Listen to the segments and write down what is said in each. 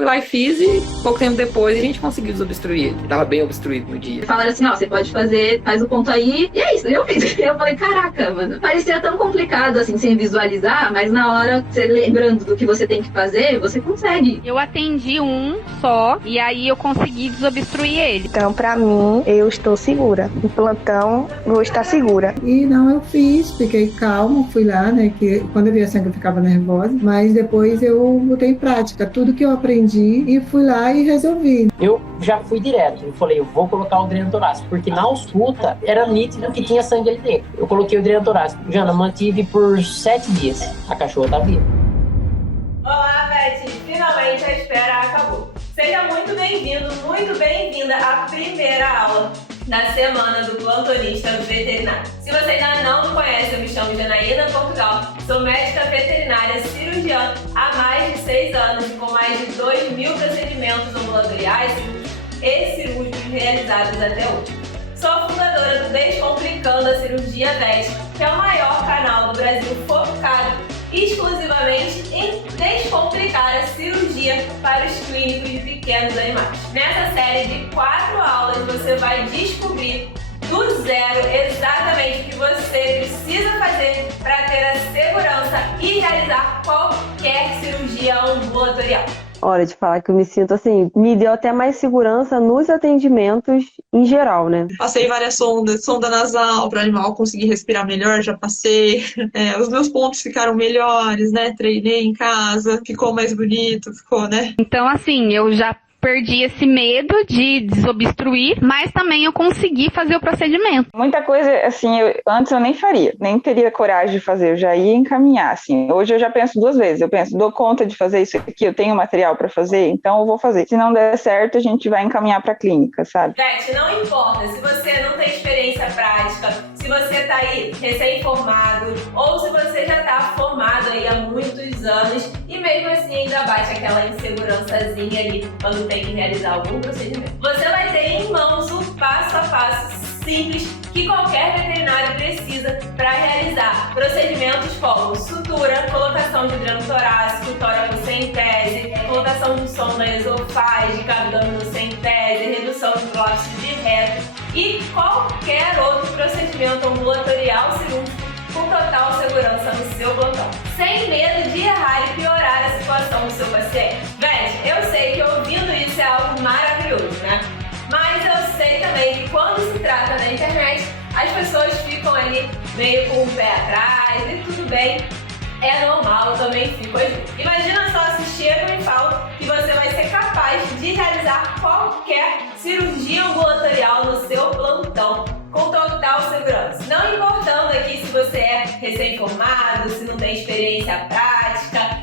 Fui lá e fiz, e pouco tempo depois a gente conseguiu desobstruir ele. Tava bem obstruído no dia. Falaram assim, ó, você pode fazer, faz o ponto aí, e é isso, eu fiz. Eu falei, caraca, mano, parecia tão complicado, assim, sem visualizar, mas na hora, você lembrando do que você tem que fazer, você consegue. Eu atendi um só, e aí eu consegui desobstruir ele. Então, pra mim, eu estou segura. No plantão, vou estar segura. E não, eu fiz, fiquei calma, fui lá, né, que quando eu via sangue eu ficava nervosa, mas depois eu botei em prática tudo que eu aprendi e fui lá e resolvi. Eu já fui direto, eu falei, eu vou colocar o dreno torácico, porque na ausculta era nítido que tinha sangue ali dentro. Eu coloquei o dreno torácico. Jana, mantive por 7 dias. A cachorra tá viva. Olá, Beth! Finalmente a espera acabou. Seja muito bem-vindo, muito bem-vinda à primeira aula da semana do plantonista veterinário. Se você ainda não me conhece, eu me chamo Janaína Portugal, sou médica veterinária cirurgiã há mais de 6 anos e com mais de 2.000 procedimentos ambulatoriais e cirúrgicos realizados até hoje. Sou a fundadora do Descomplicando a Cirurgia Vet, que é o maior canal do Brasil focado exclusivamente em descomplicar a cirurgia para os clínicos de pequenos animais. Nessa série de 4 aulas você vai descobrir do zero exatamente o que você precisa fazer para ter a segurança e realizar qualquer cirurgia ambulatorial. Olha, de falar que eu me sinto assim, me deu até mais segurança nos atendimentos em geral, né? Passei várias sondas, sonda nasal para o animal conseguir respirar melhor, já passei. Os meus pontos ficaram melhores, né? Treinei em casa, ficou mais bonito, ficou, né? Então, assim, eu já perdi esse medo de desobstruir, mas também eu consegui fazer o procedimento. Muita coisa, assim, antes eu nem faria, nem teria coragem de fazer, eu já ia encaminhar, assim. Hoje eu já penso 2 vezes, eu penso, dou conta de fazer isso aqui, eu tenho material para fazer, então eu vou fazer. Se não der certo, a gente vai encaminhar para a clínica, sabe? Beth, não importa se você não tem experiência prática, se você tá aí recém-formado, ou se você já tá formado aí há muitos anos, e mesmo assim ainda bate aquela insegurançazinha ali quando tem que realizar algum procedimento. Você vai ter em mãos o passo a passo simples que qualquer veterinário precisa para realizar procedimentos como sutura, colocação de dreno torácico, tóraco-centese, colocação de sonda esofágica, abdominocentese, redução de prolapso de reto e qualquer outro procedimento ambulatorial cirúrgico com total segurança no seu plantão, sem medo de errar e piorar a situação do seu paciente. Beth, eu sei que ouvindo isso é algo maravilhoso, né? Mas eu sei também que quando se trata da internet, as pessoas ficam ali meio com o pé atrás e tudo bem, é normal, eu também fico às vezes. Imagina só se chegam e falam que você vai ser capaz de realizar qualquer cirurgia ambulatorial no seu plantão com total segurança. Não importando aqui se você é recém-formado, se não tem experiência prática,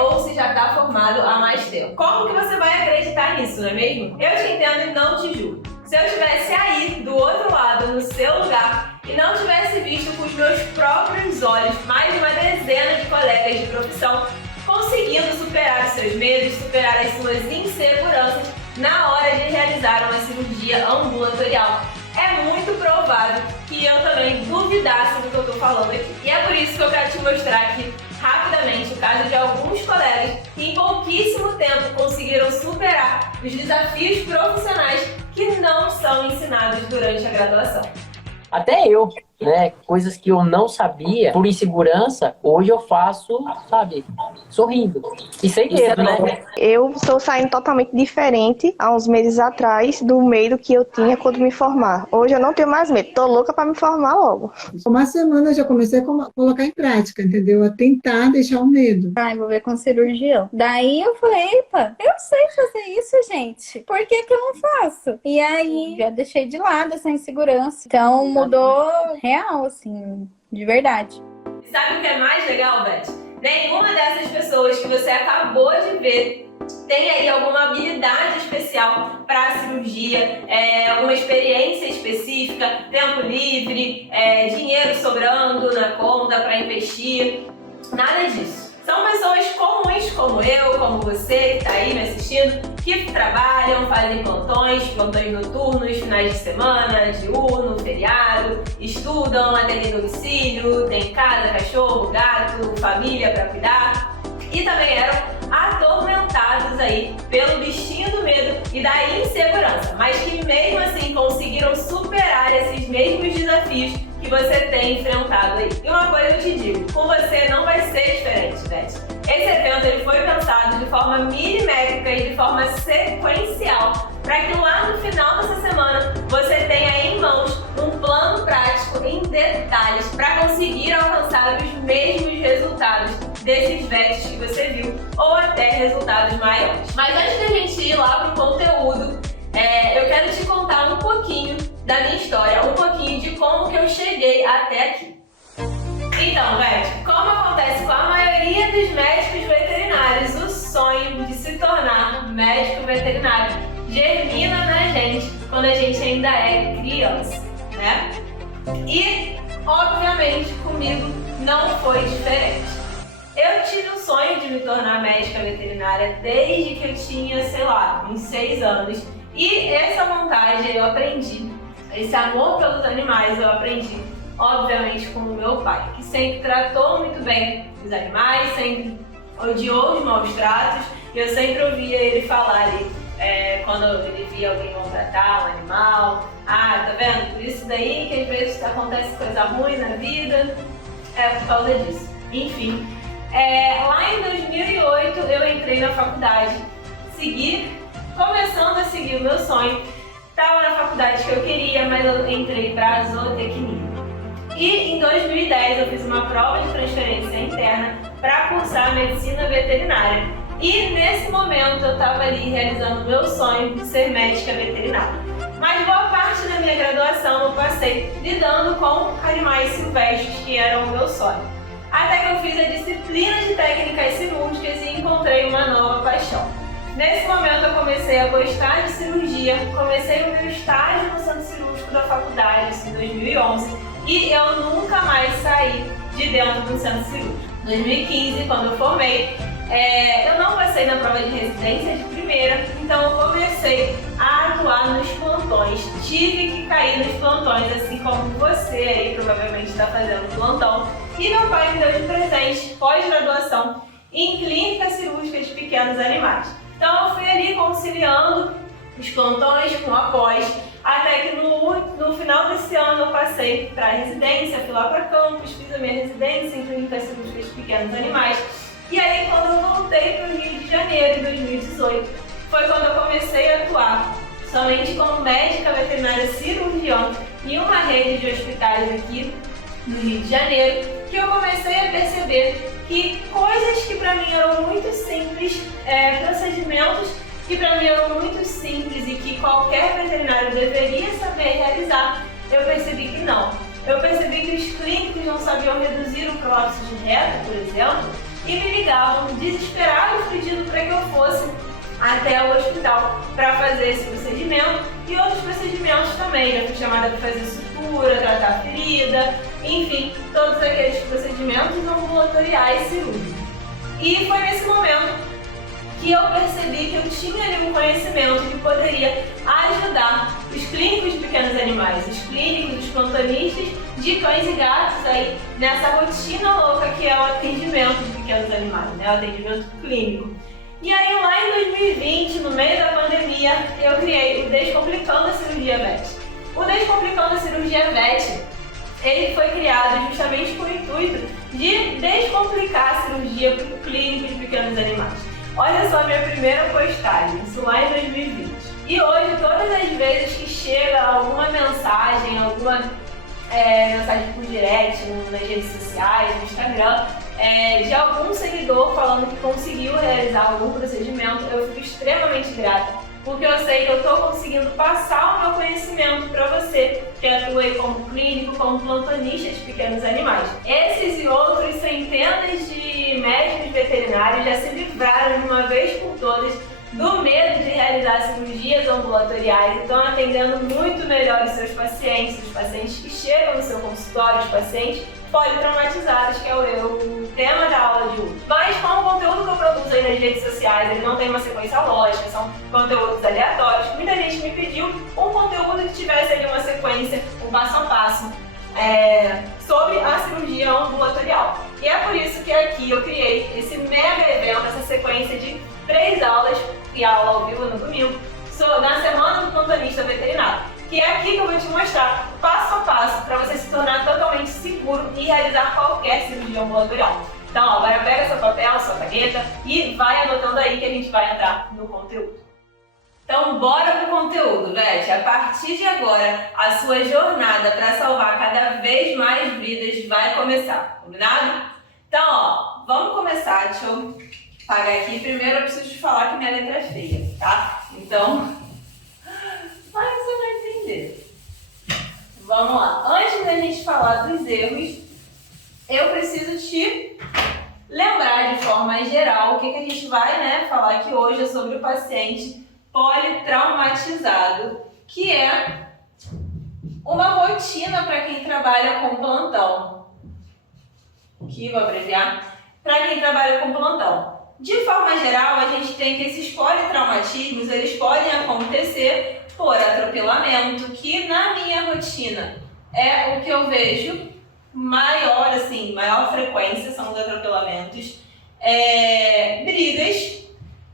ou se já está formado há mais tempo. Como que você vai acreditar nisso, não é mesmo? Eu te entendo e não te julgo. Se eu estivesse aí, do outro lado, no seu lugar, e não tivesse visto com os meus próprios olhos mais de uma dezena de colegas de profissão conseguindo superar os seus medos, superar as suas inseguranças na hora de realizar uma cirurgia ambulatorial, é muito provável que eu também duvidasse do que eu estou falando aqui. E é por isso que eu quero te mostrar aqui rapidamente o caso de alguns colegas que em pouquíssimo tempo conseguiram superar os desafios profissionais que não são ensinados durante a graduação. Até eu, né? Coisas que eu não sabia, por insegurança, hoje eu faço, sabe, sorrindo. E sem medo, né? Eu estou saindo totalmente diferente há uns meses atrás do medo que eu tinha quando me formar. Hoje eu não tenho mais medo, tô louca para me formar logo. Uma semana eu já comecei a colocar em prática, entendeu? A tentar deixar o medo. Ai, vou ver com cirurgião. Daí eu falei, epa, eu sei fazer isso, gente. Por que que eu não faço? E aí já deixei de lado essa insegurança. Então mudou real, assim, de verdade. Sabe o que é mais legal, Beth? Nenhuma dessas pessoas que você acabou de ver tem aí alguma habilidade especial para a cirurgia, alguma experiência específica, tempo livre, dinheiro sobrando na conta para investir, nada disso. São pessoas comuns como eu, como você que está aí me assistindo, que trabalham, fazem plantões noturnos, finais de semana, diurno, feriado, estudam, atendem domicílio, tem casa, cachorro, gato, família para cuidar. E também eram atormentados aí pelo bichinho do medo e da insegurança, mas que mesmo assim conseguiram superar esses mesmos desafios que você tem enfrentado aí. E uma coisa eu te digo, com você não vai ser diferente, Beth. Esse evento ele foi pensado de forma milimétrica e de forma sequencial, para que lá no final dessa semana você tenha em mãos um plano prático em detalhes para conseguir alcançar os mesmos resultados desses VETs que você viu, ou até resultados maiores. Mas antes da gente ir lá pro conteúdo, eu quero te contar um pouquinho da minha história, um pouquinho de como que eu cheguei até aqui. Então, Beth, como acontece com a maioria dos médicos veterinários, o sonho de se tornar médico veterinário germina na gente quando a gente ainda é criança, né? E, obviamente, comigo não foi diferente. Eu tive o sonho de me tornar médica veterinária desde que eu tinha, sei lá, uns 6 anos. E essa vontade eu aprendi, esse amor pelos animais eu aprendi, obviamente, com o meu pai, que sempre tratou muito bem os animais, sempre odiou os maus tratos. E eu sempre ouvia ele falar ali, quando ele via alguém maltratar um animal, tá vendo? Por isso daí que às vezes acontece coisa ruim na vida, é por causa disso. Enfim, lá em 2008 eu entrei na faculdade, começando a seguir o meu sonho. Estava na faculdade que eu queria, mas eu entrei para zootecnia. E em 2010 eu fiz uma prova de transferência interna para cursar medicina veterinária. E nesse momento eu estava ali realizando o meu sonho de ser médica veterinária. Mas boa parte da minha graduação eu passei lidando com animais silvestres, que eram o meu sonho. Até que eu fiz a disciplina de técnicas cirúrgicas e encontrei uma nova paixão. Nesse momento eu comecei a gostar de cirurgia, comecei o meu estágio no centro cirúrgico da faculdade, isso em 2011, e eu nunca mais saí de dentro do centro cirúrgico. Em 2015, quando eu formei, eu não passei na prova de residência de primeira, então eu comecei a atuar nos plantões. Tive que cair nos plantões, assim como você aí provavelmente está fazendo plantão. E meu pai me deu de presente pós-graduação em clínica cirúrgica de pequenos animais. Então eu fui ali conciliando os plantões com a pós, até que no final desse ano eu passei para a residência, fui lá para campus, fiz a minha residência em clínica cirúrgica de pequenos animais. E aí quando eu voltei para o Rio de Janeiro em 2018, foi quando eu comecei a atuar somente como médica veterinária cirurgiã em uma rede de hospitais aqui no Rio de Janeiro, que eu comecei a perceber que coisas que para mim eram muito simples, procedimentos que para mim eram muito simples e que qualquer veterinário deveria saber realizar, eu percebi que não. Eu percebi que os clínicos não sabiam reduzir o prolapso de reta, por exemplo, e me ligavam desesperados pedindo para que eu fosse até o hospital para fazer esse procedimento e outros procedimentos também. Já fui chamada para fazer sutura, tratar ferida, enfim, todos aqueles procedimentos ambulatoriais cirúrgicos. E foi nesse momento que eu percebi que eu tinha ali um conhecimento que poderia ajudar os clínicos de pequenos animais, os clínicos, os plantonistas de cães e gatos aí nessa rotina louca que é o atendimento de pequenos animais, né? O atendimento clínico. E aí lá em 2020, no meio da pandemia, eu criei o Descomplicando a Cirurgia VET. O Descomplicando a Cirurgia VET, ele foi criado justamente com o intuito de descomplicar a cirurgia para o clínico de pequenos animais. Olha só a minha primeira postagem, isso lá em 2020. E hoje, todas as vezes que chega alguma mensagem, mensagem por direct, nas redes sociais, no Instagram, de algum seguidor falando que conseguiu realizar algum procedimento, eu fico extremamente grata, porque eu sei que eu estou conseguindo passar o meu conhecimento para você, que atua aí como clínico, como plantonista de pequenos animais. Esses e outros centenas de médicos veterinários já se livraram de uma vez por todas do medo de realizar cirurgias ambulatoriais e estão atendendo muito melhor os seus pacientes, os pacientes que chegam no seu consultório, os pacientes politraumatizados, que é o tema da aula de hoje. Mas com o conteúdo que eu produzo aí nas redes sociais, ele não tem uma sequência lógica, são conteúdos aleatórios. Muita gente me pediu um conteúdo que tivesse ali uma sequência, um passo a passo, sobre a cirurgia ambulatorial. E é por isso que aqui eu criei esse mega evento, essa sequência de 3 aulas e aula ao vivo no domingo, na semana do plantonista veterinário. Que é aqui que eu vou te mostrar passo a passo para você se tornar totalmente seguro e realizar qualquer cirurgia ambulatorial. Então, ó, agora pega seu papel, sua caneta e vai anotando aí que a gente vai entrar no conteúdo. Então, bora pro conteúdo, Beth. A partir de agora, a sua jornada para salvar cada vez mais vidas vai começar, combinado? Então, ó, vamos começar. Deixa eu apagar aqui. Primeiro eu preciso te falar que minha letra é feia, tá? Então, mas você vai entender. Vamos lá. Antes da gente falar dos erros, eu preciso te lembrar de forma geral o que a gente vai falar aqui hoje é sobre o paciente politraumatizado, que é uma rotina para quem trabalha com plantão. Aqui, vou abreviar. Para quem trabalha com plantão. De forma geral, a gente tem que esses politraumatismos, eles podem acontecer por atropelamento, que na minha rotina é o que eu vejo maior frequência são os atropelamentos. Brigas,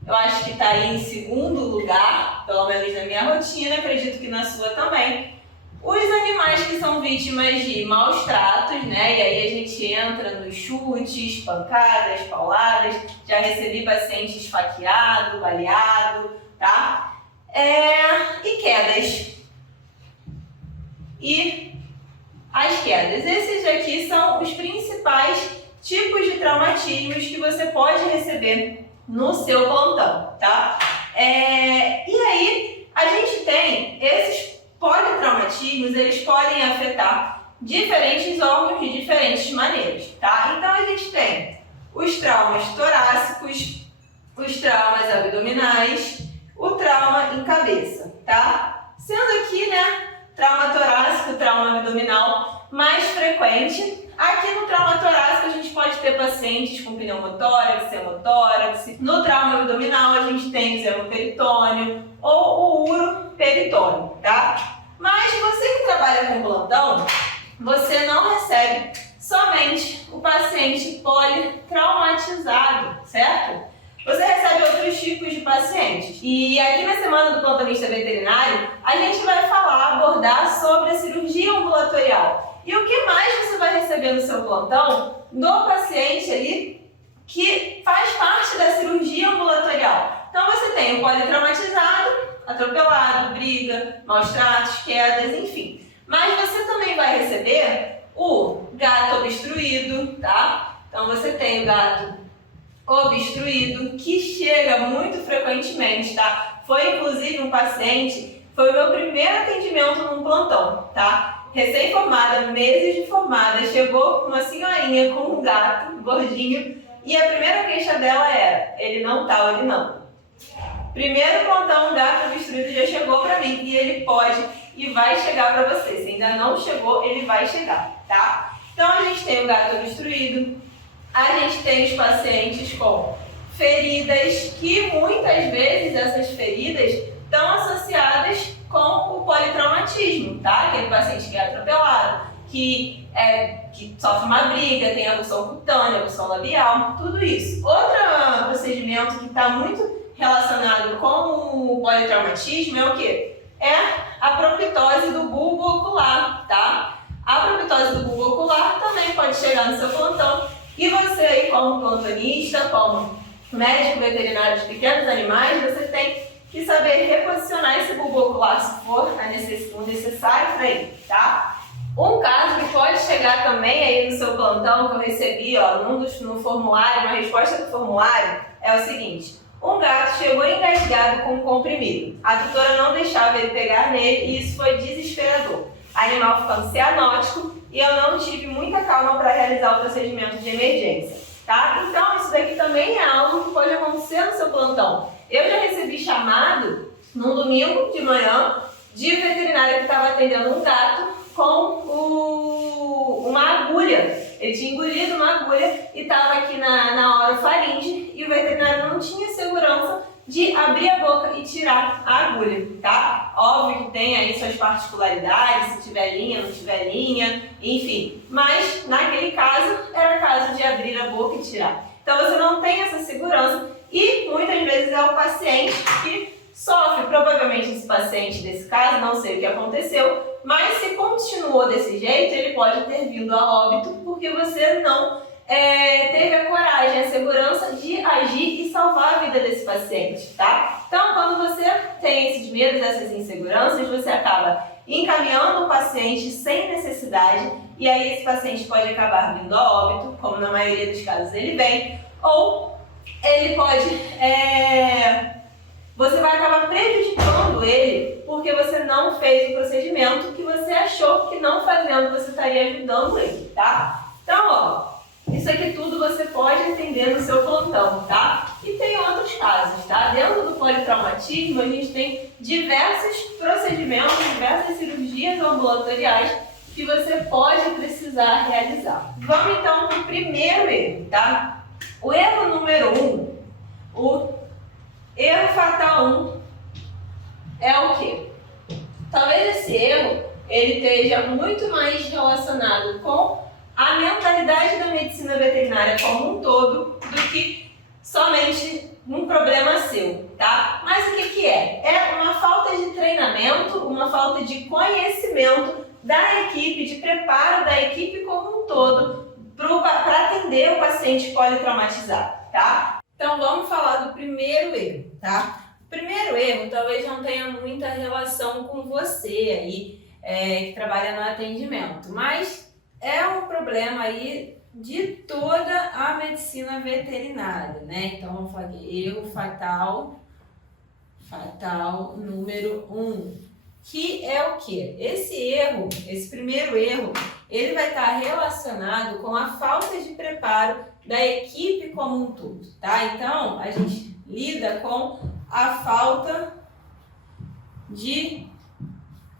eu acho que está aí em segundo lugar, pelo menos na minha rotina, acredito que na sua também. Os animais que são vítimas de maus tratos, né? E aí a gente entra nos chutes, pancadas, pauladas. Já recebi paciente esfaqueado, baleado, tá? E quedas. E as quedas. Esses aqui são os principais tipos de traumatismos que você pode receber no seu plantão, tá? E aí a gente tem esses politraumatismos, eles podem afetar diferentes órgãos de diferentes maneiras, tá? Então a gente tem os traumas torácicos, os traumas abdominais, o trauma em cabeça, tá? Sendo aqui, trauma torácico, trauma abdominal mais frequente. Aqui no trauma torácico a gente pode ter pacientes com pneumotórax, hemotórax. No trauma abdominal a gente tem o hemoperitônio ou o uroperitônio, tá? Mas você que trabalha com plantão, você não recebe somente o paciente politraumatizado, certo? Você recebe outros tipos de pacientes. E aqui na semana do plantonista veterinário, a gente vai abordar sobre a cirurgia ambulatorial. E o que mais você vai receber no seu plantão do paciente ali que faz parte da cirurgia ambulatorial. Então você tem o politraumatizado, atropelado, briga, maus tratos, quedas, enfim. Mas você também vai receber o gato obstruído, tá? Então você tem o gato obstruído, que chega muito frequentemente, tá? Foi inclusive um paciente, foi o meu primeiro atendimento num plantão, tá? Recém-formada, meses de formada, chegou uma senhorinha com um gato gordinho e a primeira queixa dela era: ele não tá urinando. Primeiro plantão, o gato obstruído já chegou pra mim e ele pode e vai chegar pra você. Se ainda não chegou, ele vai chegar, tá? Então a gente tem o gato obstruído, a gente tem os pacientes com feridas, que muitas vezes essas feridas estão associadas com o politraumatismo, tá? Aquele paciente que é atropelado, que sofre uma briga, tem avulsão cutânea, avulsão labial, tudo isso. Outro procedimento que está muito relacionado com o politraumatismo é o quê? É a proptose do bulbo ocular, tá? A proptose do bulbo ocular também pode chegar no seu plantão e você aí, como plantonista, como médico veterinário de pequenos animais, você tem que saber reposicionar esse bulbo ocular se for o necessário para ele, tá? Um caso que pode chegar também aí no seu plantão, que eu recebi no formulário, uma resposta do formulário, é o seguinte: um gato chegou engasgado com um comprimido. A tutora não deixava ele pegar nele e isso foi desesperador. Animal ficando cianótico e eu não tive muita calma para realizar o procedimento de emergência, tá? Então isso daqui também é algo que pode acontecer no seu plantão. Eu já recebi chamado num domingo de manhã de veterinário que estava atendendo um gato com uma agulha. Ele tinha engolido uma agulha e estava aqui na orofaringe e o veterinário não tinha segurança de abrir a boca e tirar a agulha, tá? Óbvio que tem aí suas particularidades, se tiver linha, não tiver linha, enfim. Mas, naquele caso, era caso de abrir a boca e tirar. Então, você não tem essa segurança e, muitas vezes, é o paciente que sofre. Provavelmente, esse paciente, nesse caso, não sei o que aconteceu, mas se continuou desse jeito, ele pode ter vindo a óbito porque você não teve a coragem, a segurança de agir e salvar a vida desse paciente, tá? Então, quando você tem esses medos, essas inseguranças, você acaba encaminhando o paciente sem necessidade e aí esse paciente pode acabar vindo a óbito, como na maioria dos casos ele vem, ou ele pode... Você vai acabar prejudicando ele porque você não fez o procedimento que você achou que não fazendo você estaria ajudando ele, tá? Então, ó, isso aqui tudo você pode entender no seu plantão, tá? E tem outros casos, tá? Dentro do politraumatismo, a gente tem diversos procedimentos, diversas cirurgias ambulatoriais que você pode precisar realizar. Vamos então para o primeiro erro, tá? O erro número 1, o erro fatal 1 é o quê? Talvez esse erro ele esteja muito mais relacionado com a mentalidade da medicina veterinária como um todo do que somente um problema seu, tá? Mas o que é? É uma falta de treinamento, uma falta de conhecimento da equipe, de preparo da equipe como um todo para atender o paciente politraumatizado, tá? Então vamos falar do primeiro erro, tá? O primeiro erro talvez não tenha muita relação com você aí, que trabalha no atendimento, mas é um problema aí de toda a medicina veterinária, né? Então vamos falar de erro fatal número 1, que é o quê? Esse primeiro erro, ele vai estar relacionado com a falta de preparo da equipe como um todo, tá? Então, a gente lida com a falta de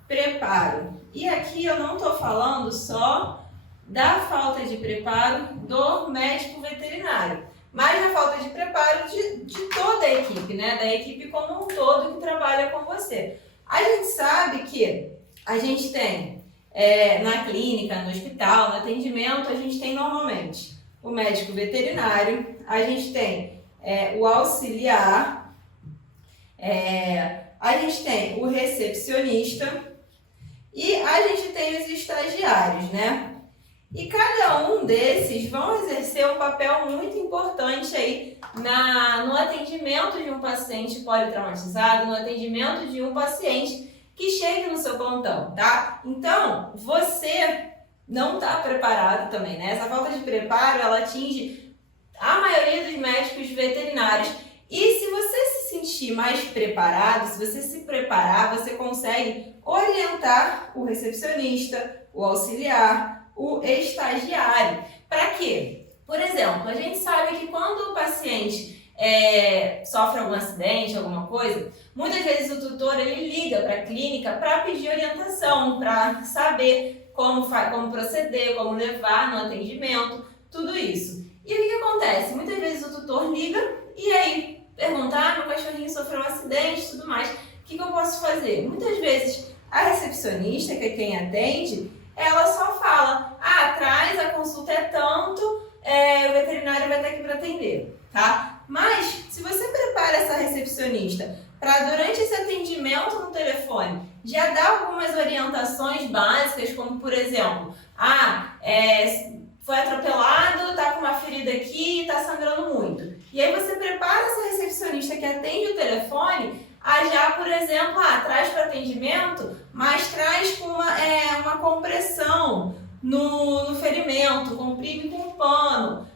preparo. E aqui eu não estou falando só da falta de preparo do médico veterinário, mas da falta de preparo de toda a equipe, né? Da equipe como um todo que trabalha com você. A gente sabe que a gente tem na clínica, no hospital, no atendimento, a gente tem normalmente o médico veterinário, a gente tem o auxiliar, a gente tem o recepcionista e a gente tem os estagiários, né? E cada um desses vão exercer um papel muito importante aí no atendimento de um paciente politraumatizado, no atendimento de um paciente que chegue no seu plantão, tá? Então, você não está preparado também, né? Essa falta de preparo, ela atinge a maioria dos médicos veterinários. E se você se sentir mais preparado, se você se preparar, você consegue orientar o recepcionista, o auxiliar, o estagiário. Para quê? Por exemplo, a gente sabe que quando o paciente sofre algum acidente, alguma coisa, muitas vezes o tutor ele liga para a clínica para pedir orientação, para saber como proceder, como levar no atendimento, tudo isso. E o que acontece? Muitas vezes o tutor liga e aí pergunta, meu cachorrinho sofreu um acidente e tudo mais, o que eu posso fazer? Muitas vezes a recepcionista, que é quem atende, ela só fala, atrás a consulta é tanto, o veterinário vai estar aqui para atender, tá? Mas, se você prepara essa recepcionista para durante esse atendimento no telefone, já dar algumas orientações básicas, como por exemplo, foi atropelado, está com uma ferida aqui e está sangrando muito. E aí você prepara essa recepcionista que atende o telefone a já, por exemplo, traz para atendimento, mas traz com uma compressão no ferimento, comprime com pano,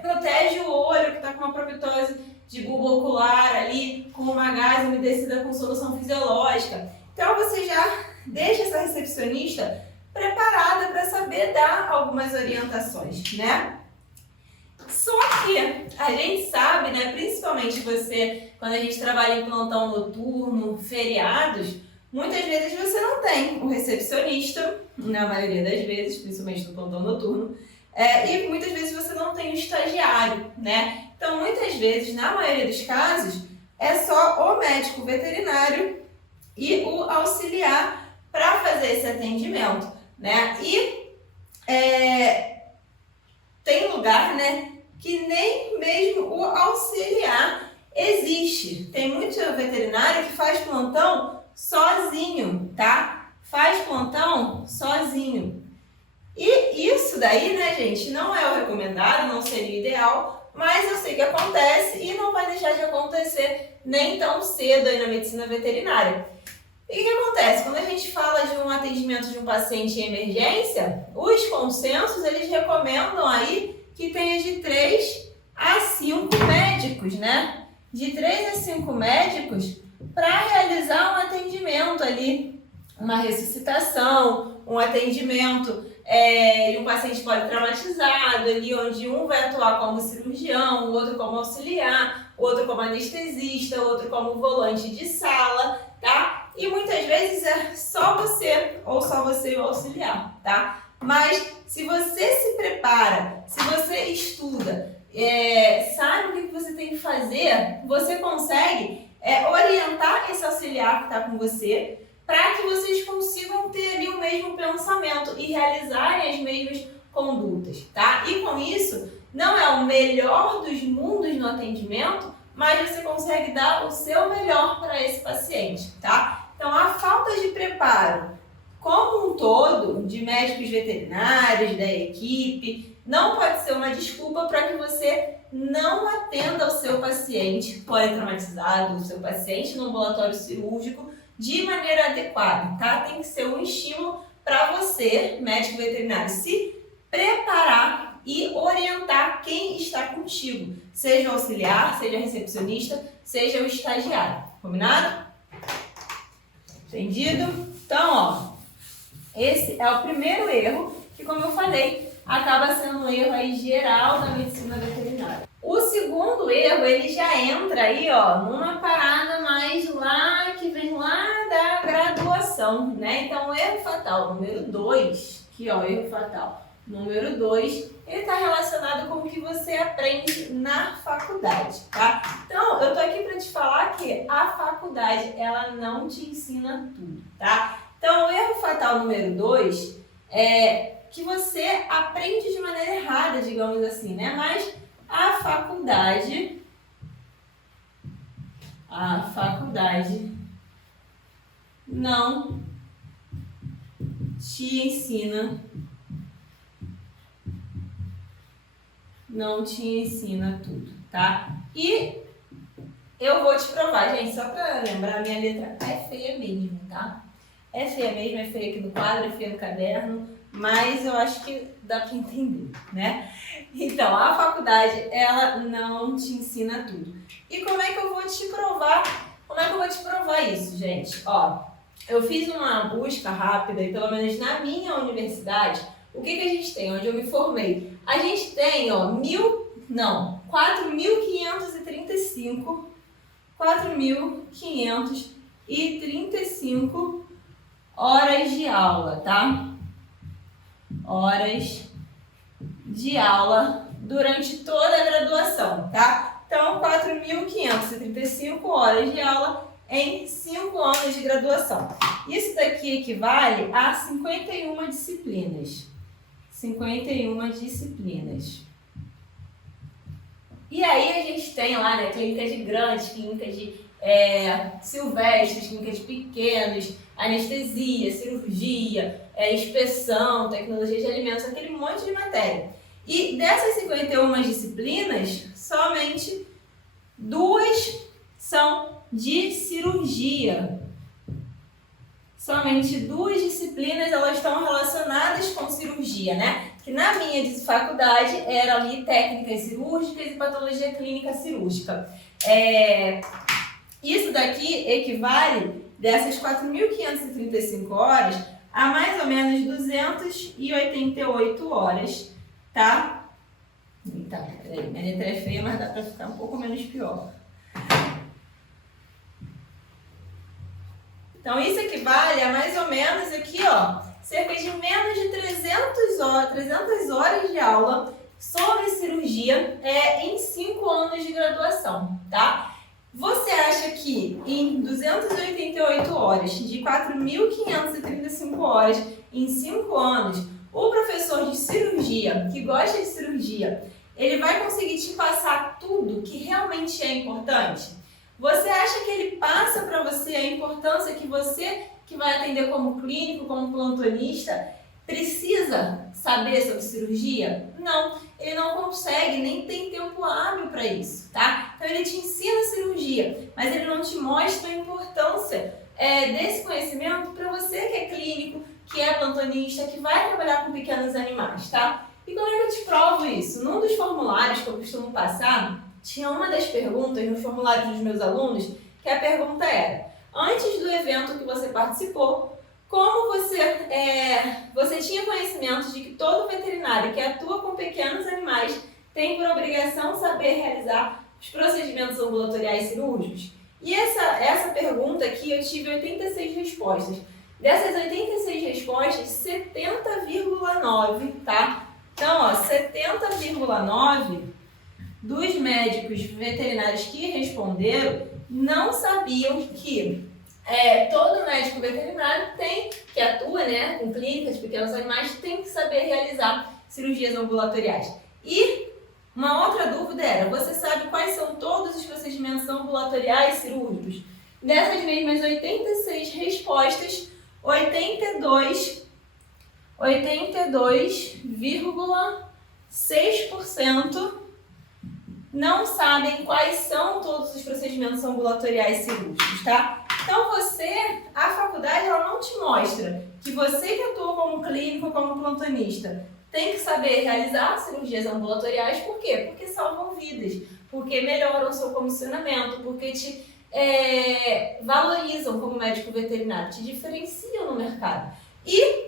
protege o olho que está com uma proptose de bulbo ocular ali, com uma gase umedecida com solução fisiológica. Então você já deixa essa recepcionista preparada para saber dar algumas orientações, né? Só que a gente sabe, né, principalmente você, quando a gente trabalha em plantão noturno, feriados, muitas vezes você não tem o recepcionista, na maioria das vezes, principalmente no plantão noturno, e muitas vezes você não tem o estagiário, né? Então, muitas vezes, na maioria dos casos, é só o médico veterinário e o auxiliar para fazer esse atendimento, né? E tem lugar, né, que nem mesmo o auxiliar existe. Tem muito veterinário que faz plantão sozinho, tá? Faz plantão sozinho. E isso daí, né, gente, não é o recomendado, não seria o ideal, mas eu sei que acontece e não vai deixar de acontecer nem tão cedo aí na medicina veterinária. E o que acontece? Quando a gente fala de um atendimento de um paciente em emergência, os consensos, eles recomendam aí que tenha de 3 a 5 médicos, né? De 3 a 5 médicos para realizar um atendimento ali, uma ressuscitação, um atendimento de um paciente politraumatizado, ali onde um vai atuar como cirurgião, o outro como auxiliar, o outro como anestesista, o outro como volante de sala, tá? E muitas vezes é só você, ou só você e o auxiliar, tá? Mas se você se prepara, se você estuda, sabe o que você tem que fazer, você consegue orientar esse auxiliar que está com você para que vocês consigam ter ali o mesmo pensamento e realizarem as mesmas condutas, tá? E com isso, não é o melhor dos mundos no atendimento, mas você consegue dar o seu melhor para esse paciente, tá? Então, a falta de preparo como um todo, de médicos veterinários, da equipe, não pode ser uma desculpa para que você não atenda o seu paciente politraumatizado, o seu paciente no ambulatório cirúrgico, de maneira adequada, tá? Tem que ser um estímulo para você, médico veterinário, se preparar e orientar quem está contigo, seja o auxiliar, seja a recepcionista, seja o estagiário, combinado? Entendido? Então, ó, esse é o primeiro erro, que como eu falei, acaba sendo um erro aí geral da medicina veterinária. O segundo erro, ele já entra aí, ó, numa parada mais lá, que vem lá da graduação, né? Então, o erro fatal número 2, aqui ó, erro fatal número 2, ele está relacionado com o que você aprende na faculdade, tá? Então, eu tô aqui para te falar que a faculdade, ela não te ensina tudo, tá? Então, o erro fatal número 2 é que você aprende de maneira errada, digamos assim, né? Mas a faculdade não te ensina tudo, tá? E eu vou te provar, gente, só pra lembrar, minha letra é feia mesmo, tá? É feia mesmo, é feia aqui no quadro, é feia no caderno, mas eu acho que dá pra entender, né? Então, a faculdade, ela não te ensina tudo. E como é que eu vou te provar? Como é que eu vou te provar isso, gente? Ó, eu fiz uma busca rápida, e pelo menos na minha universidade, o que a gente tem, onde eu me formei? A gente tem, ó, 4.535 horas de aula, tá? Horas de aula durante toda a graduação, tá? Então, 4.535 horas de aula em 5 anos de graduação. Isso daqui equivale a 51 disciplinas. 51 disciplinas. E aí a gente tem lá, né, clínicas de grandes, clínicas de silvestres, clínicas de pequenos, anestesia, cirurgia, inspeção, tecnologia de alimentos, aquele monte de matéria. E dessas 51 disciplinas, somente 2 são de cirurgia. Somente 2 disciplinas, elas estão relacionadas com cirurgia, né? Que na minha faculdade era ali técnicas cirúrgicas e patologia clínica cirúrgica. Isso daqui equivale, dessas 4.535 horas, a mais ou menos 288 horas, tá? Eita, peraí, minha letra é feia, mas dá pra ficar um pouco menos pior. Então, isso equivale a mais ou menos aqui, ó, cerca de menos de 300 horas de aula sobre cirurgia em 5 anos de graduação, tá? Você acha que em 288 horas, de 4.535 horas em 5 anos, o professor de cirurgia, que gosta de cirurgia, ele vai conseguir te passar tudo que realmente é importante? Você acha que ele passa para você a importância que você, que vai atender como clínico, como plantonista, precisa saber sobre cirurgia? Não, ele não consegue, nem tem tempo hábil para isso, tá? Então ele te ensina cirurgia, mas ele não te mostra a importância desse conhecimento para você que é clínico, que é plantonista, que vai trabalhar com pequenos animais, tá? E como é que eu te provo isso? Num dos formulários que eu costumo passar, tinha uma das perguntas nos formulários dos meus alunos, que a pergunta era: antes do evento que você participou, como você tinha conhecimento de que todo veterinário que atua com pequenos animais tem por obrigação saber realizar os procedimentos ambulatoriais cirúrgicos? E essa pergunta aqui eu tive 86 respostas. Dessas 86 respostas, 70,9, tá? Então, ó, 70,9 dos médicos veterinários que responderam não sabiam que todo médico veterinário que atua, né, com clínicas de pequenos animais, tem que saber realizar cirurgias ambulatoriais. E uma outra dúvida era: você sabe quais são todos os procedimentos ambulatoriais cirúrgicos? Dessas mesmas 86 respostas, 82,6% não sabem quais são todos os procedimentos ambulatoriais cirúrgicos, tá? Então a faculdade, ela não te mostra que você que atua como clínico, como plantonista, tem que saber realizar cirurgias ambulatoriais. Por quê? Porque salvam vidas, porque melhoram o seu comissionamento, porque te valorizam como médico veterinário, te diferenciam no mercado. E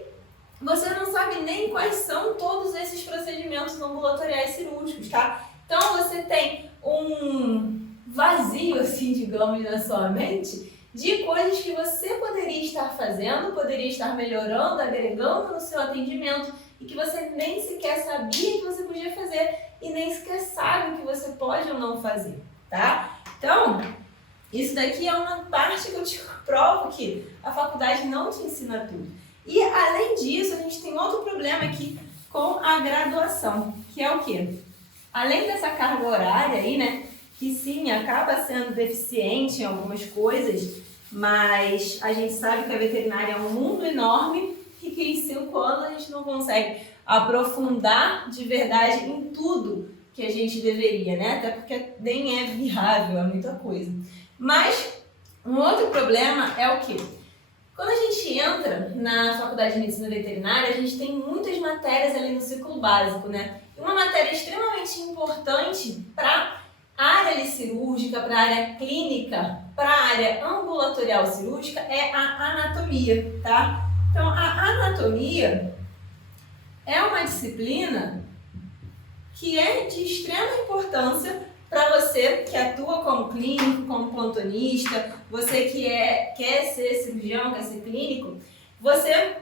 você não sabe nem quais são todos esses procedimentos ambulatoriais cirúrgicos, tá? Então você tem um vazio, assim, digamos, na sua mente de coisas que você poderia estar fazendo, poderia estar melhorando, agregando no seu atendimento e que você nem sequer sabia que você podia fazer e nem sequer sabe o que você pode ou não fazer, tá? Então, isso daqui é uma parte que eu te provo que a faculdade não te ensina tudo. E, além disso, a gente tem outro problema aqui com a graduação, que é o quê? Além dessa carga horária aí, né, que sim, acaba sendo deficiente em algumas coisas, mas a gente sabe que a veterinária é um mundo enorme e que em 5 anos a gente não consegue aprofundar de verdade em tudo que a gente deveria, né? Até porque nem é viável, é muita coisa. Mas um outro problema é o quê? Quando a gente entra na faculdade de medicina veterinária, a gente tem muitas matérias ali no ciclo básico, né? E uma matéria extremamente importante para a área cirúrgica, para a área clínica, para a área ambulatorial cirúrgica é a anatomia, tá? Então, a anatomia é uma disciplina que é de extrema importância para você que atua como clínico, como plantonista, você que quer ser cirurgião, quer ser clínico, você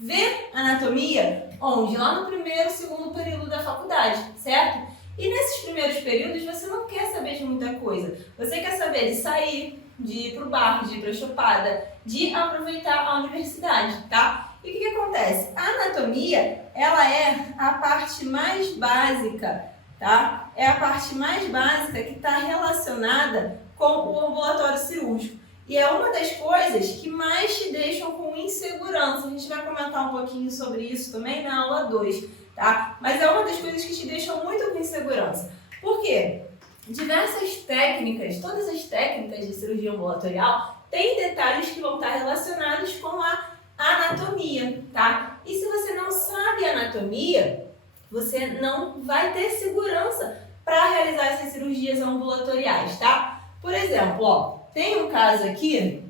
vê anatomia onde? Lá no primeiro, segundo período da faculdade, certo? E nesses primeiros períodos você não quer saber de muita coisa. Você quer saber de sair, de ir para o barco, de ir para a chopada, de aproveitar a universidade, tá? E o que acontece? A anatomia, ela é a parte mais básica, tá? É a parte mais básica que está relacionada com o ambulatório cirúrgico. E é uma das coisas que mais te deixam com insegurança. A gente vai comentar um pouquinho sobre isso também na aula 2, tá? Mas é uma das coisas que te deixam muito com insegurança. Por quê? Diversas técnicas, todas as técnicas de cirurgia ambulatorial têm detalhes que vão estar relacionados com a anatomia, tá? E se você não sabe anatomia, você não vai ter segurança para realizar essas cirurgias ambulatoriais, tá? Por exemplo, ó, tem um caso aqui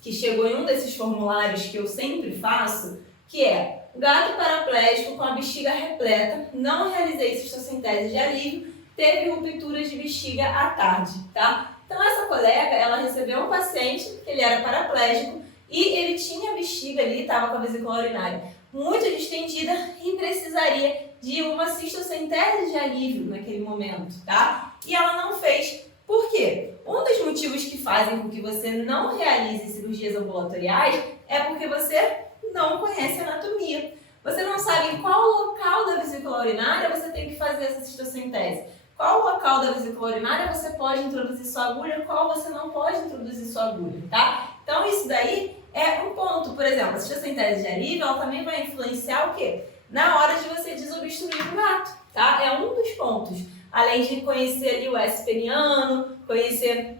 que chegou em um desses formulários que eu sempre faço, que é gato paraplégico com a bexiga repleta, não realizei cistocentese de alívio, teve ruptura de bexiga à tarde, tá? Então essa colega, ela recebeu um paciente, que ele era paraplégico, e ele tinha a bexiga ali, estava com a vesícula urinária muito distendida e precisaria de uma cistocentese de alívio naquele momento, tá? E ela não fez. Por quê? quê? Um dos motivos que fazem com que você não realize cirurgias ambulatoriais é porque você não conhece a anatomia. Você não sabe em qual local da vesícula urinária você tem que fazer essa cistocentese. Qual local da vesícula urinária você pode introduzir sua agulha, qual você não pode introduzir sua agulha, tá? Então isso daí é um ponto. Por exemplo, a cistocentese de alívio, ela também vai influenciar o quê? Na hora de você desobstruir o hiato, tá? É um dos pontos. Além de conhecer ali o S peniano, conhecer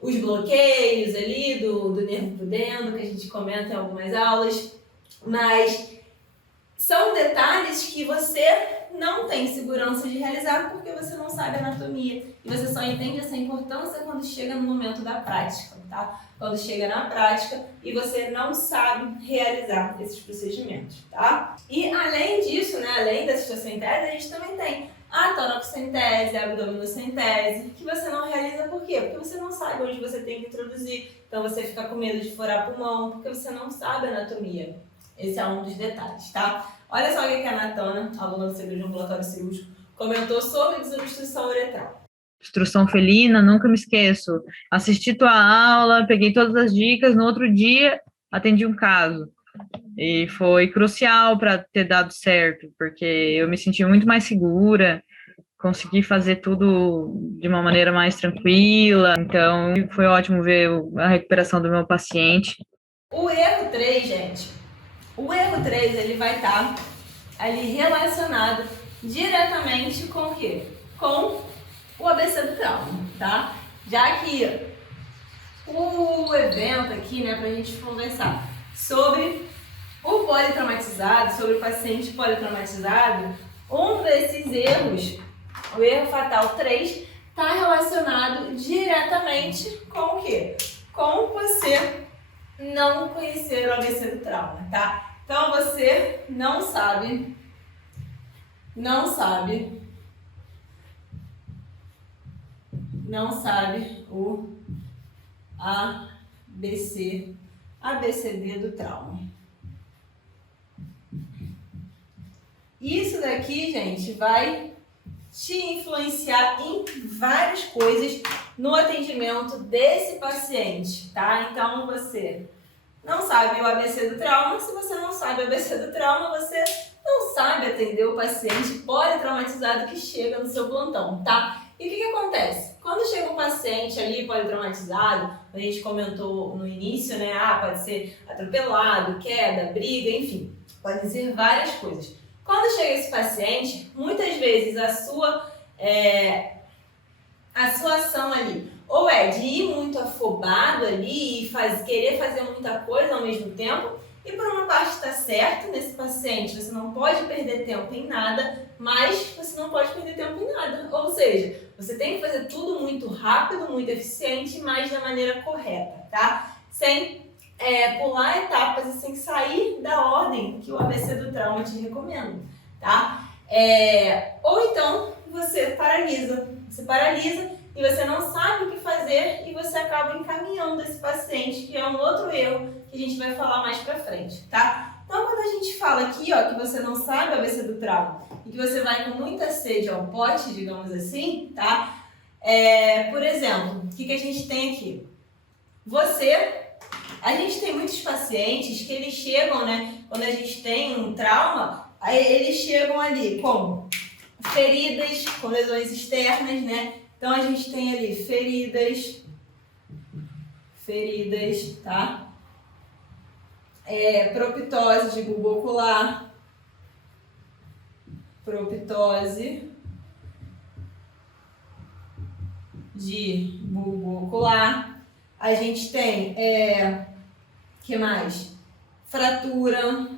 os bloqueios ali do nervo pudendo, que a gente comenta em algumas aulas. Mas são detalhes que você não tem segurança de realizar porque você não sabe a anatomia. E você só entende essa importância quando chega no momento da prática, tá? Quando chega na prática e você não sabe realizar esses procedimentos, tá? E além disso, né, além da cistocentese, a gente também tem a tonococentese, a abdominocentese, que você não realiza por quê? Porque você não sabe onde você tem que introduzir, então você fica com medo de furar pulmão, porque você não sabe a anatomia. Esse é um dos detalhes, tá? Olha só o que a Natana, aluna do cirurgião ambulatório cirúrgico, comentou sobre desobstrução uretral. Obstrução felina, nunca me esqueço. Assisti tua aula, peguei todas as dicas, no outro dia atendi um caso. E foi crucial para ter dado certo, porque eu me senti muito mais segura, consegui fazer tudo de uma maneira mais tranquila, então foi ótimo ver a recuperação do meu paciente. O erro 3, gente, o erro 3 ele vai estar ali relacionado diretamente com o quê? Com o ABC do trauma, tá? Já que o evento aqui, né, pra gente conversar sobre o politraumatizado, sobre o paciente politraumatizado, um desses erros, o erro fatal 3, está relacionado diretamente com o quê? Com você não conhecer o ABC do trauma, tá? Então você não sabe o ABCD do trauma. Isso daqui, gente, vai te influenciar em várias coisas no atendimento desse paciente, tá? Então você não sabe o ABC do trauma. Se você não sabe o ABC do trauma, você não sabe atender o paciente politraumatizado que chega no seu plantão, tá? E o que acontece? Quando chega um paciente ali politraumatizado, a gente comentou no início, né? Pode ser atropelado, queda, briga, enfim, podem ser várias coisas. Quando chega esse paciente, muitas vezes a sua ação ali ou é de ir muito afobado ali e querer fazer muita coisa ao mesmo tempo, e por uma parte está certo nesse paciente, você não pode perder tempo em nada, mas você não pode perder tempo em nada. Ou seja, você tem que fazer tudo muito rápido, muito eficiente, mas da maneira correta, tá? Sem pular etapas e sem sair da ordem que o ABC do trauma te recomenda, tá? Ou então você paralisa e você não sabe o que fazer e você acaba encaminhando esse paciente, que é um outro erro que a gente vai falar mais pra frente, tá? Então, quando a gente fala aqui, ó, que você não sabe o ABC do trauma e que você vai com muita sede ao pote, digamos assim, tá? Por exemplo, o que a gente tem aqui? A gente tem muitos pacientes que eles chegam, né, quando a gente tem um trauma, eles chegam ali com feridas, com lesões externas, né? Então, a gente tem ali feridas, tá? Proptose de bulbo ocular, proptose de bulbo ocular. A gente tem, que mais? Fratura.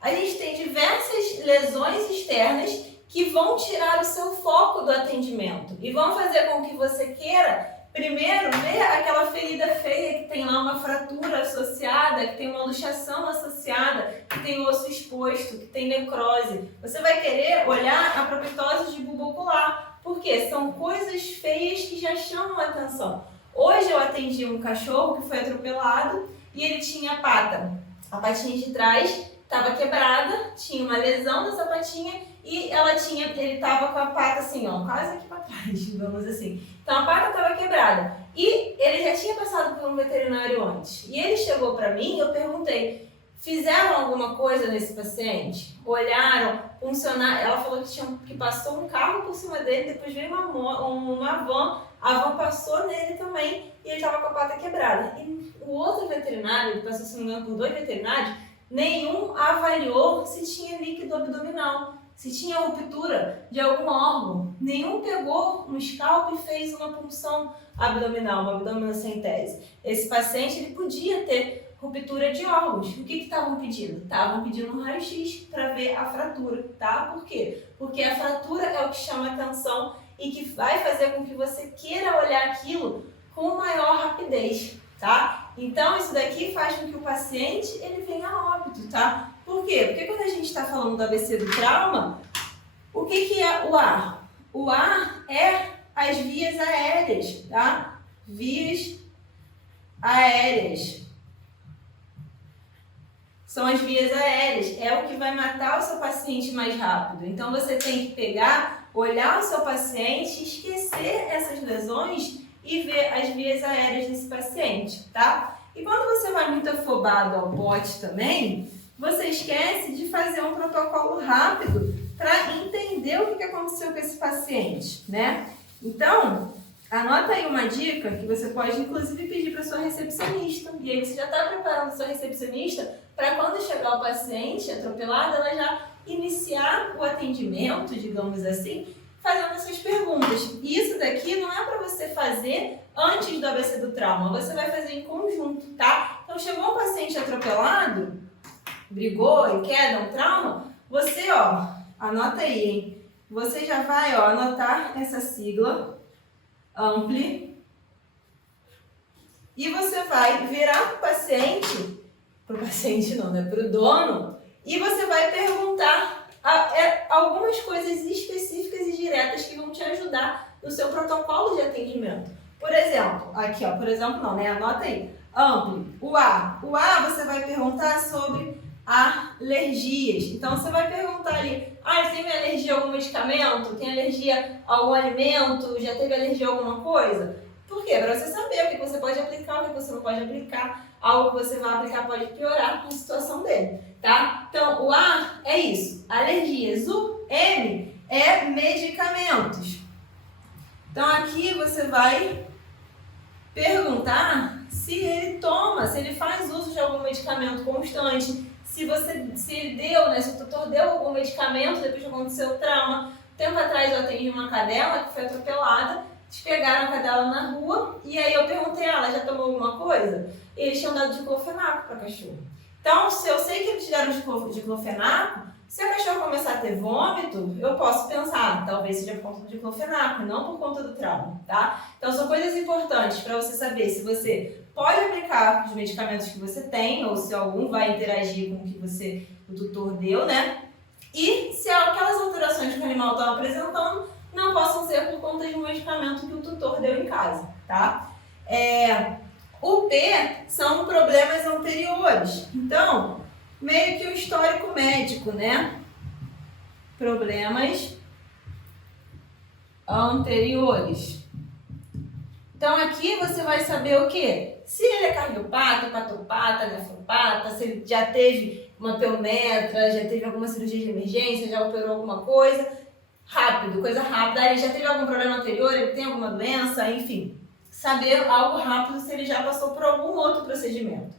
A gente tem diversas lesões externas que vão tirar o seu foco do atendimento e vão fazer com que você queira primeiro ver aquela ferida feia que tem lá uma fratura associada, que tem uma luxação associada, que tem osso exposto, que tem necrose. Você vai querer olhar a proptose de bulbo ocular, porque são coisas feias que já chamam a atenção. Hoje eu atendi um cachorro que foi atropelado e ele tinha a patinha de trás estava quebrada, tinha uma lesão nessa patinha e ele tava com a pata assim, ó, quase aqui pra trás, digamos assim. Então a pata tava quebrada. E ele já tinha passado por um veterinário antes. E ele chegou pra mim e eu perguntei, fizeram alguma coisa nesse paciente? Olharam, funcionaram? Ela falou que passou um carro por cima dele, depois veio uma van, a van passou nele também e ele tava com a pata quebrada. E o outro veterinário, ele passou, se não me engano, por 2 veterinários, nenhum avaliou se tinha líquido abdominal, se tinha ruptura de algum órgão. Nenhum pegou um scalp e fez uma punção abdominal, uma abdominocentese. Esse paciente ele podia ter ruptura de órgãos. O que estavam pedindo? Estavam pedindo um raio-x para ver a fratura, tá? Por quê? Porque a fratura é o que chama atenção e que vai fazer com que você queira olhar aquilo com maior rapidez, tá? Então, isso daqui faz com que o paciente ele venha a óbito, tá? Por quê? Porque quando a gente está falando do ABC do trauma, o que é o ar? O ar é as vias aéreas, tá? Vias aéreas. São as vias aéreas. É o que vai matar o seu paciente mais rápido. Então, você tem que pegar, olhar o seu paciente, esquecer essas lesões e ver as vias aéreas desse paciente, tá? E quando você vai muito afobado ao pote também, você esquece de fazer um protocolo rápido para entender o que aconteceu com esse paciente, né? Então, anota aí uma dica que você pode, inclusive, pedir para sua recepcionista. E aí você já está preparando a sua recepcionista para quando chegar o paciente atropelado, ela já iniciar o atendimento, digamos assim, fazendo essas perguntas. E isso daqui não é para você fazer antes do ABC do trauma, você vai fazer em conjunto, tá? Então, chegou um paciente atropelado, brigou e quer dar um trauma, você, ó, anota aí, hein? Você já vai, ó, anotar essa sigla, AMPLE, e você vai virar pro paciente não, né? Pro dono, e você vai perguntar algumas coisas específicas e diretas que vão te ajudar no seu protocolo de atendimento. Por exemplo, aqui, ó, por exemplo não, né? Anota aí, AMPLE, o A. O A você vai perguntar sobre alergias. Então você vai perguntar ali, tem alergia a algum medicamento? Tem alergia a algum alimento? Já teve alergia a alguma coisa? Por quê? Para você saber o que você pode aplicar, o que você não pode aplicar. Algo que você vai aplicar pode piorar a situação dele, tá? Então, o A é isso, alergias. O M é medicamentos. Então, aqui você vai perguntar se ele toma, se ele faz uso de algum medicamento constante, se ele deu, né, se o tutor deu algum medicamento depois que aconteceu o trauma. Tempo atrás eu atendi uma cadela que foi atropelada, eles pegaram a cadela na rua e aí eu perguntei, ela já tomou alguma coisa? E eles tinham dado diclofenaco para cachorro. Então, se eu sei que eles tiraram diclofenaco, se a cachorra começar a ter vômito, eu posso pensar, talvez seja por conta do diclofenaco, não por conta do trauma, tá? Então, são coisas importantes para você saber se você pode aplicar os medicamentos que você tem, ou se algum vai interagir com o que o tutor deu, né? E se aquelas alterações que o animal está apresentando não possam ser por conta de um medicamento que o tutor deu em casa, tá? O P são problemas anteriores. Então, meio que um histórico médico, né? Problemas anteriores. Então, aqui você vai saber o quê? Se ele é cardiopata, hepatopata, nefropata, se ele já teve uma piometra, já teve alguma cirurgia de emergência, já operou alguma coisa. Rápido, coisa rápida. Ele já teve algum problema anterior, ele tem alguma doença, enfim. Saber algo rápido se ele já passou por algum outro procedimento.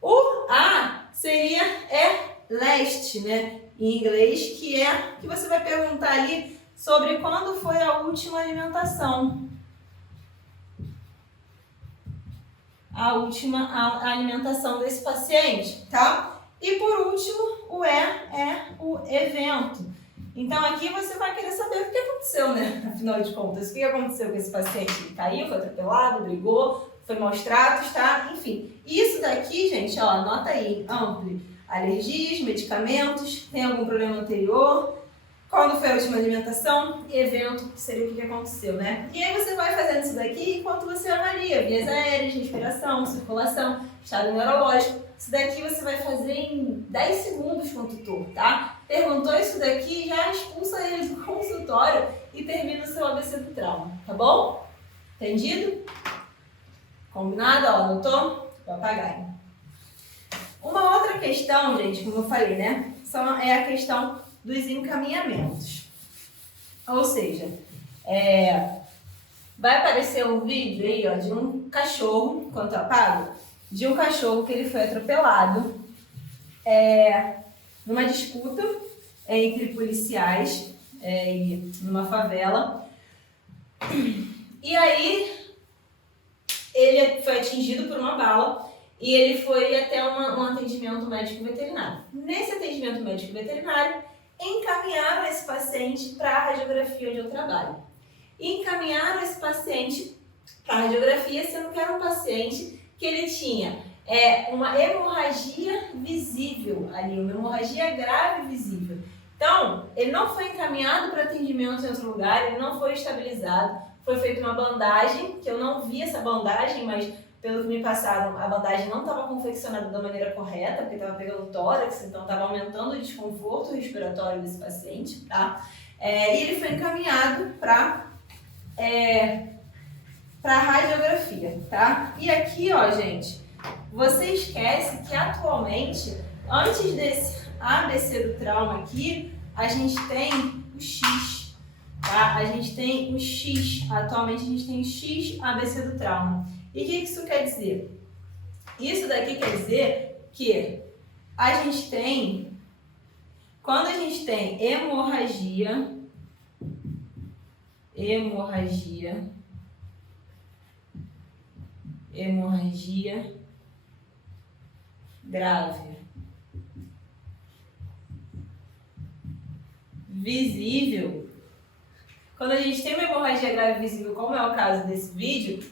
O A seria last, né? Em inglês, que é que você vai perguntar ali sobre quando foi a última alimentação. A última alimentação desse paciente, tá? E por último, o E é o evento. Então aqui você vai querer saber o que aconteceu, né? Afinal de contas, o que aconteceu com esse paciente? Ele caiu, foi atropelado, brigou, foi maus tratos, tá? Enfim, isso daqui, gente, ó, anota aí, AMPLE, alergias, medicamentos, tem algum problema anterior, quando foi a última alimentação, e evento, que seria o que aconteceu, né? E aí você vai fazendo isso daqui enquanto você avalia vias aéreas, respiração, circulação, estado neurológico. Isso daqui você vai fazer em 10 segundos com o tutor, tá? perguntou isso daqui, já expulsa ele do consultório e termina o seu ABC do trauma, tá bom? Entendido? Combinado? Ó, anotou? Papagaio. Uma outra questão, gente, como eu falei, né? É a questão dos encaminhamentos. Ou seja, vai aparecer um vídeo aí, ó, de um cachorro, enquanto eu apago, de um cachorro que ele foi atropelado numa disputa entre policiais numa favela. E aí ele foi atingido por uma bala e ele foi até um atendimento médico veterinário. Nesse atendimento médico veterinário, encaminharam esse paciente para a radiografia onde eu trabalho. Encaminharam esse paciente para a radiografia, sendo que era um paciente que ele tinha uma hemorragia visível ali, uma hemorragia grave visível. Então, ele não foi encaminhado para atendimento em outro lugar, ele não foi estabilizado, foi feita uma bandagem, que eu não vi essa bandagem, mas pelo que me passaram, a bandagem não estava confeccionada da maneira correta, porque estava pegando tórax, então estava aumentando o desconforto respiratório desse paciente, tá? E ele foi encaminhado para radiografia, tá? E aqui, ó, gente, você esquece que atualmente, antes desse ABC do trauma aqui, a gente tem o X, tá? A gente tem o X, atualmente a gente tem o X ABC do trauma. E o que isso quer dizer? Isso daqui quer dizer que a gente tem, quando a gente tem hemorragia grave, visível, quando a gente tem uma hemorragia grave visível, como é o caso desse vídeo,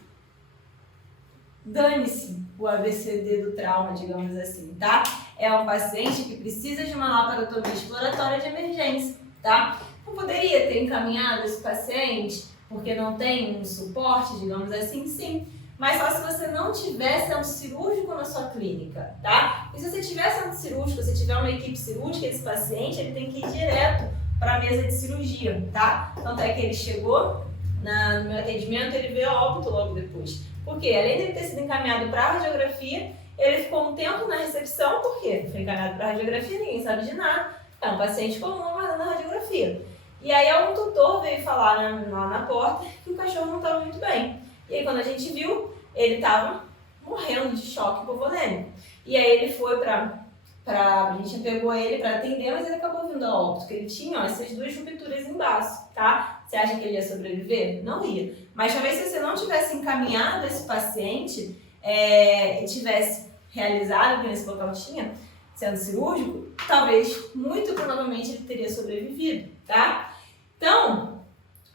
dane-se o ABCD do trauma, digamos assim, tá? É um paciente que precisa de uma laparotomia exploratória de emergência, tá? Não poderia ter encaminhado esse paciente porque não tem um suporte, digamos assim, sim. Mas só se você não tiver centro cirúrgico na sua clínica, tá? E se você tiver centro cirúrgico, se tiver uma equipe cirúrgica, esse paciente ele tem que ir direto para a mesa de cirurgia, tá? Tanto é que ele chegou no meu atendimento, ele veio a óbito logo depois. Porque além de ele ter sido encaminhado para a radiografia, ele ficou um tempo na recepção, porque foi encaminhado para a radiografia, ninguém sabe de nada, é um paciente comum aguardando a radiografia. E aí algum tutor veio falar lá na porta que o cachorro não estava muito bem. E aí quando a gente viu, ele estava morrendo de choque hipovolêmico. E aí ele foi a gente pegou ele para atender, mas ele acabou vindo a óbito, porque ele tinha essas duas rupturas embaixo, tá? Você acha que ele ia sobreviver? Não ia. Mas talvez se você não tivesse encaminhado esse paciente e tivesse realizado, que nesse local tinha, sendo cirúrgico, talvez, muito provavelmente, ele teria sobrevivido, tá? Então,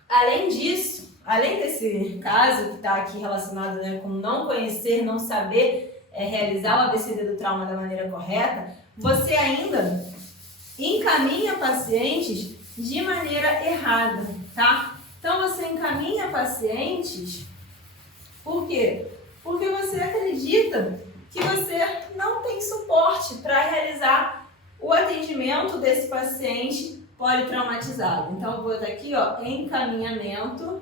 além disso, além desse caso que está aqui relacionado, né, com não conhecer, não saber realizar o ABCD do trauma da maneira correta, você ainda encaminha pacientes de maneira errada, tá? Então você encaminha pacientes, por quê? Porque você acredita que você não tem suporte para realizar o atendimento desse paciente politraumatizado. Então eu vou botar aqui, ó, encaminhamentos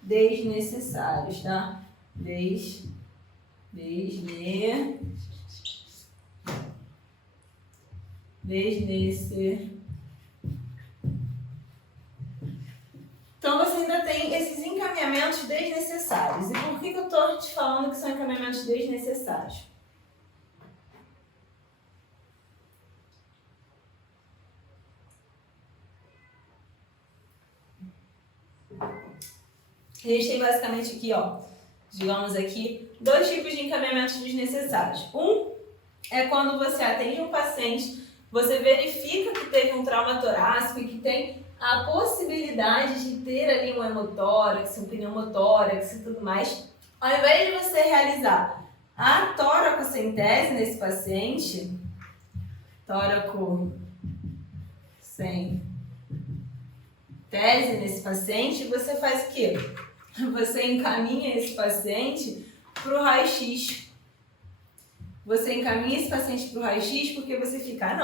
desnecessários, tá? Então você ainda tem esses encaminhamentos desnecessários. E por que eu estou te falando que são encaminhamentos desnecessários? A gente tem basicamente aqui, ó, digamos aqui, dois tipos de encaminhamentos desnecessários. Um é quando você atende um paciente, você verifica que teve um trauma torácico e que tem a possibilidade de ter ali um hemotórax, um pneumotórax e tudo mais. Ao invés de você realizar a toracocentese nesse paciente, você faz o quê? Você encaminha esse paciente para o raio-x. você encaminha esse paciente para o raio-x porque você fica,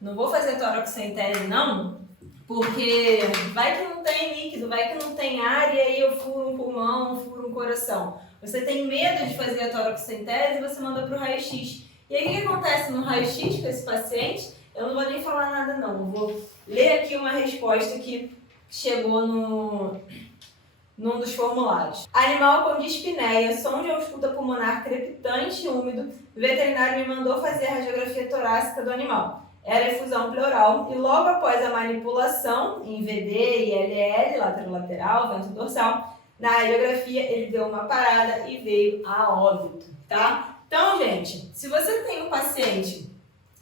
não vou fazer toracocentese não, porque vai que não tem líquido, vai que não tem ar e aí eu furo um pulmão, furo um coração. Você tem medo de fazer a toracocentese e você manda para o raio-x. E aí o que acontece no raio-x com esse paciente? Eu não vou nem falar nada não, eu vou ler aqui uma resposta que chegou num dos formulários. Animal com dispneia, som de ausculta pulmonar crepitante e úmido, o veterinário me mandou fazer a radiografia torácica do animal. Era efusão pleural e logo após a manipulação em VD e LL, lateral, vento dorsal, na radiografia ele deu uma parada e veio a óbito, tá? Então, gente, se você tem um paciente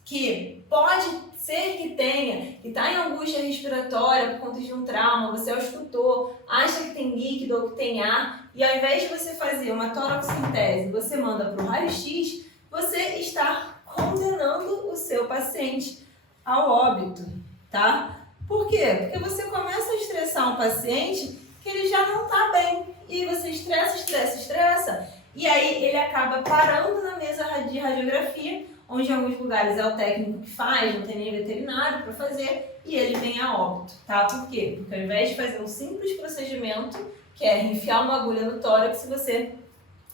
que pode ser que tenha, que está em angústia respiratória por conta de um trauma, você auscultou, acha que tem líquido ou que tem ar, e ao invés de você fazer uma toracocentese, você manda para o raio-x, você está condenando o seu paciente ao óbito, tá? Por quê? Porque você começa a estressar um paciente que ele já não está bem, e você estressa, e aí ele acaba parando na mesa de radiografia, onde em alguns lugares é o técnico que faz, não tem nem veterinário para fazer, e ele vem a óbito, tá? Por quê? Porque ao invés de fazer um simples procedimento, que é enfiar uma agulha no tórax, você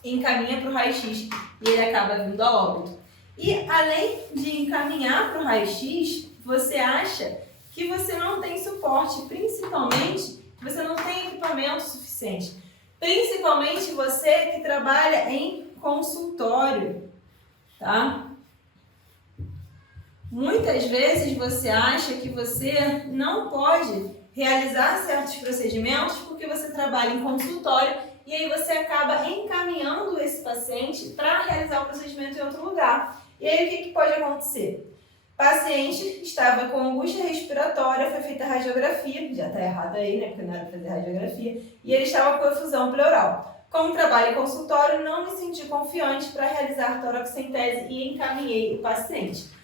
encaminha para o raio-x e ele acaba vindo a óbito. E além de encaminhar para o raio-x, você acha que você não tem suporte, principalmente que você não tem equipamento suficiente. Principalmente você que trabalha em consultório, tá? Muitas vezes você acha que você não pode realizar certos procedimentos porque você trabalha em consultório e aí você acaba encaminhando esse paciente para realizar o procedimento em outro lugar. E aí o que pode acontecer? O paciente estava com angústia respiratória, foi feita a radiografia, já está errado aí, né, porque não era para fazer radiografia, e ele estava com efusão pleural. Como trabalho em consultório, não me senti confiante para realizar toracocentese e encaminhei o paciente.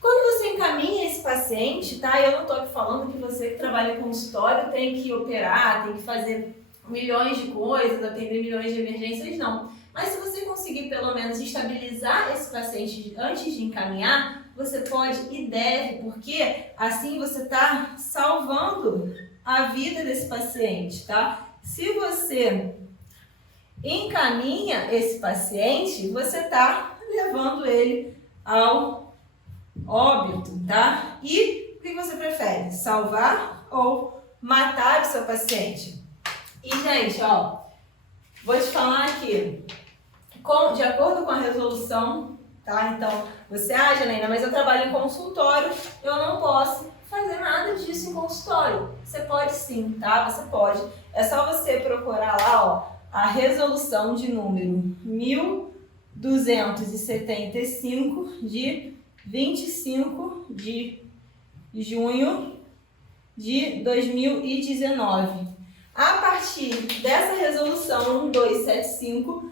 Quando você encaminha esse paciente, tá? Eu não estou aqui falando que você que trabalha em consultório tem que operar, tem que fazer milhões de coisas, atender milhões de emergências, não. Mas se você conseguir pelo menos estabilizar esse paciente antes de encaminhar, você pode e deve, porque assim você está salvando a vida desse paciente, tá? Se você encaminha esse paciente, você está levando ele ao óbito, tá? E o que você prefere? Salvar ou matar o seu paciente? E, gente, ó, vou te falar aqui, de acordo com a resolução, tá? Então, você, Janaína, mas eu trabalho em consultório, eu não posso fazer nada disso em consultório. Você pode sim, tá? Você pode. É só você procurar lá, ó, a resolução de número 1275 de 25 de junho de 2019. A partir dessa resolução 1275,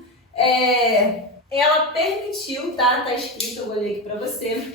ela permitiu, tá escrito, eu vou ler aqui para você,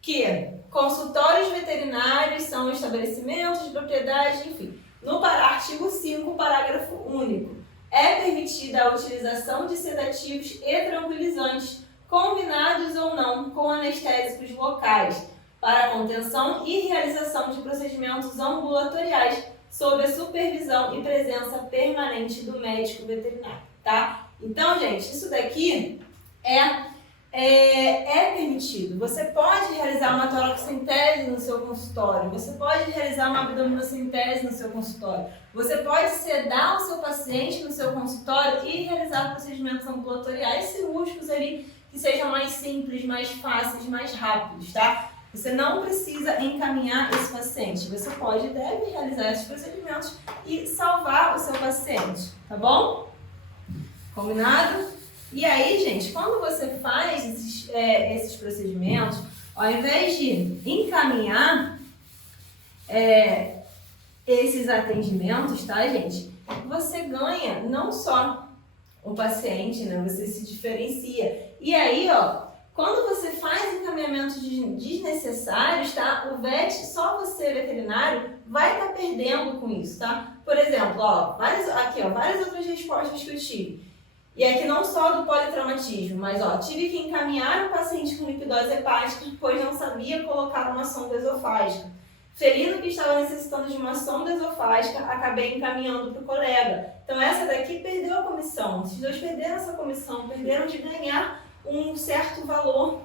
que consultórios veterinários são estabelecimentos de propriedade, enfim. No artigo 5, parágrafo único, é permitida a utilização de sedativos e tranquilizantes, combinados ou não com anestésicos locais, para a contenção e realização de procedimentos ambulatoriais, sob a supervisão e presença permanente do médico veterinário, tá? Então, gente, isso daqui é permitido. Você pode realizar uma toracocentese no seu consultório, você pode realizar uma abdominocentese no seu consultório, você pode sedar o seu paciente no seu consultório e realizar procedimentos ambulatoriais cirúrgicos ali que sejam mais simples, mais fáceis, mais rápidos, tá? Você não precisa encaminhar esse paciente. Você pode e deve realizar esses procedimentos e salvar o seu paciente, tá bom? Combinado? E aí, gente, quando você faz esses procedimentos, ao invés de encaminhar esses atendimentos, tá, gente? Você ganha não só o paciente, né? Você se diferencia. E aí, ó, quando você faz encaminhamentos desnecessários, tá? O VET, só você, veterinário, vai estar perdendo com isso, tá? Por exemplo, ó, várias outras respostas que eu tive. E aqui não só do politraumatismo, mas ó, tive que encaminhar o paciente com lipidose hepática, pois não sabia colocar uma sonda esofágica. Felino que estava necessitando de uma sonda esofágica, acabei encaminhando para o colega. Então essa daqui perdeu a comissão. Esses dois perderam essa comissão, perderam de ganhar um certo valor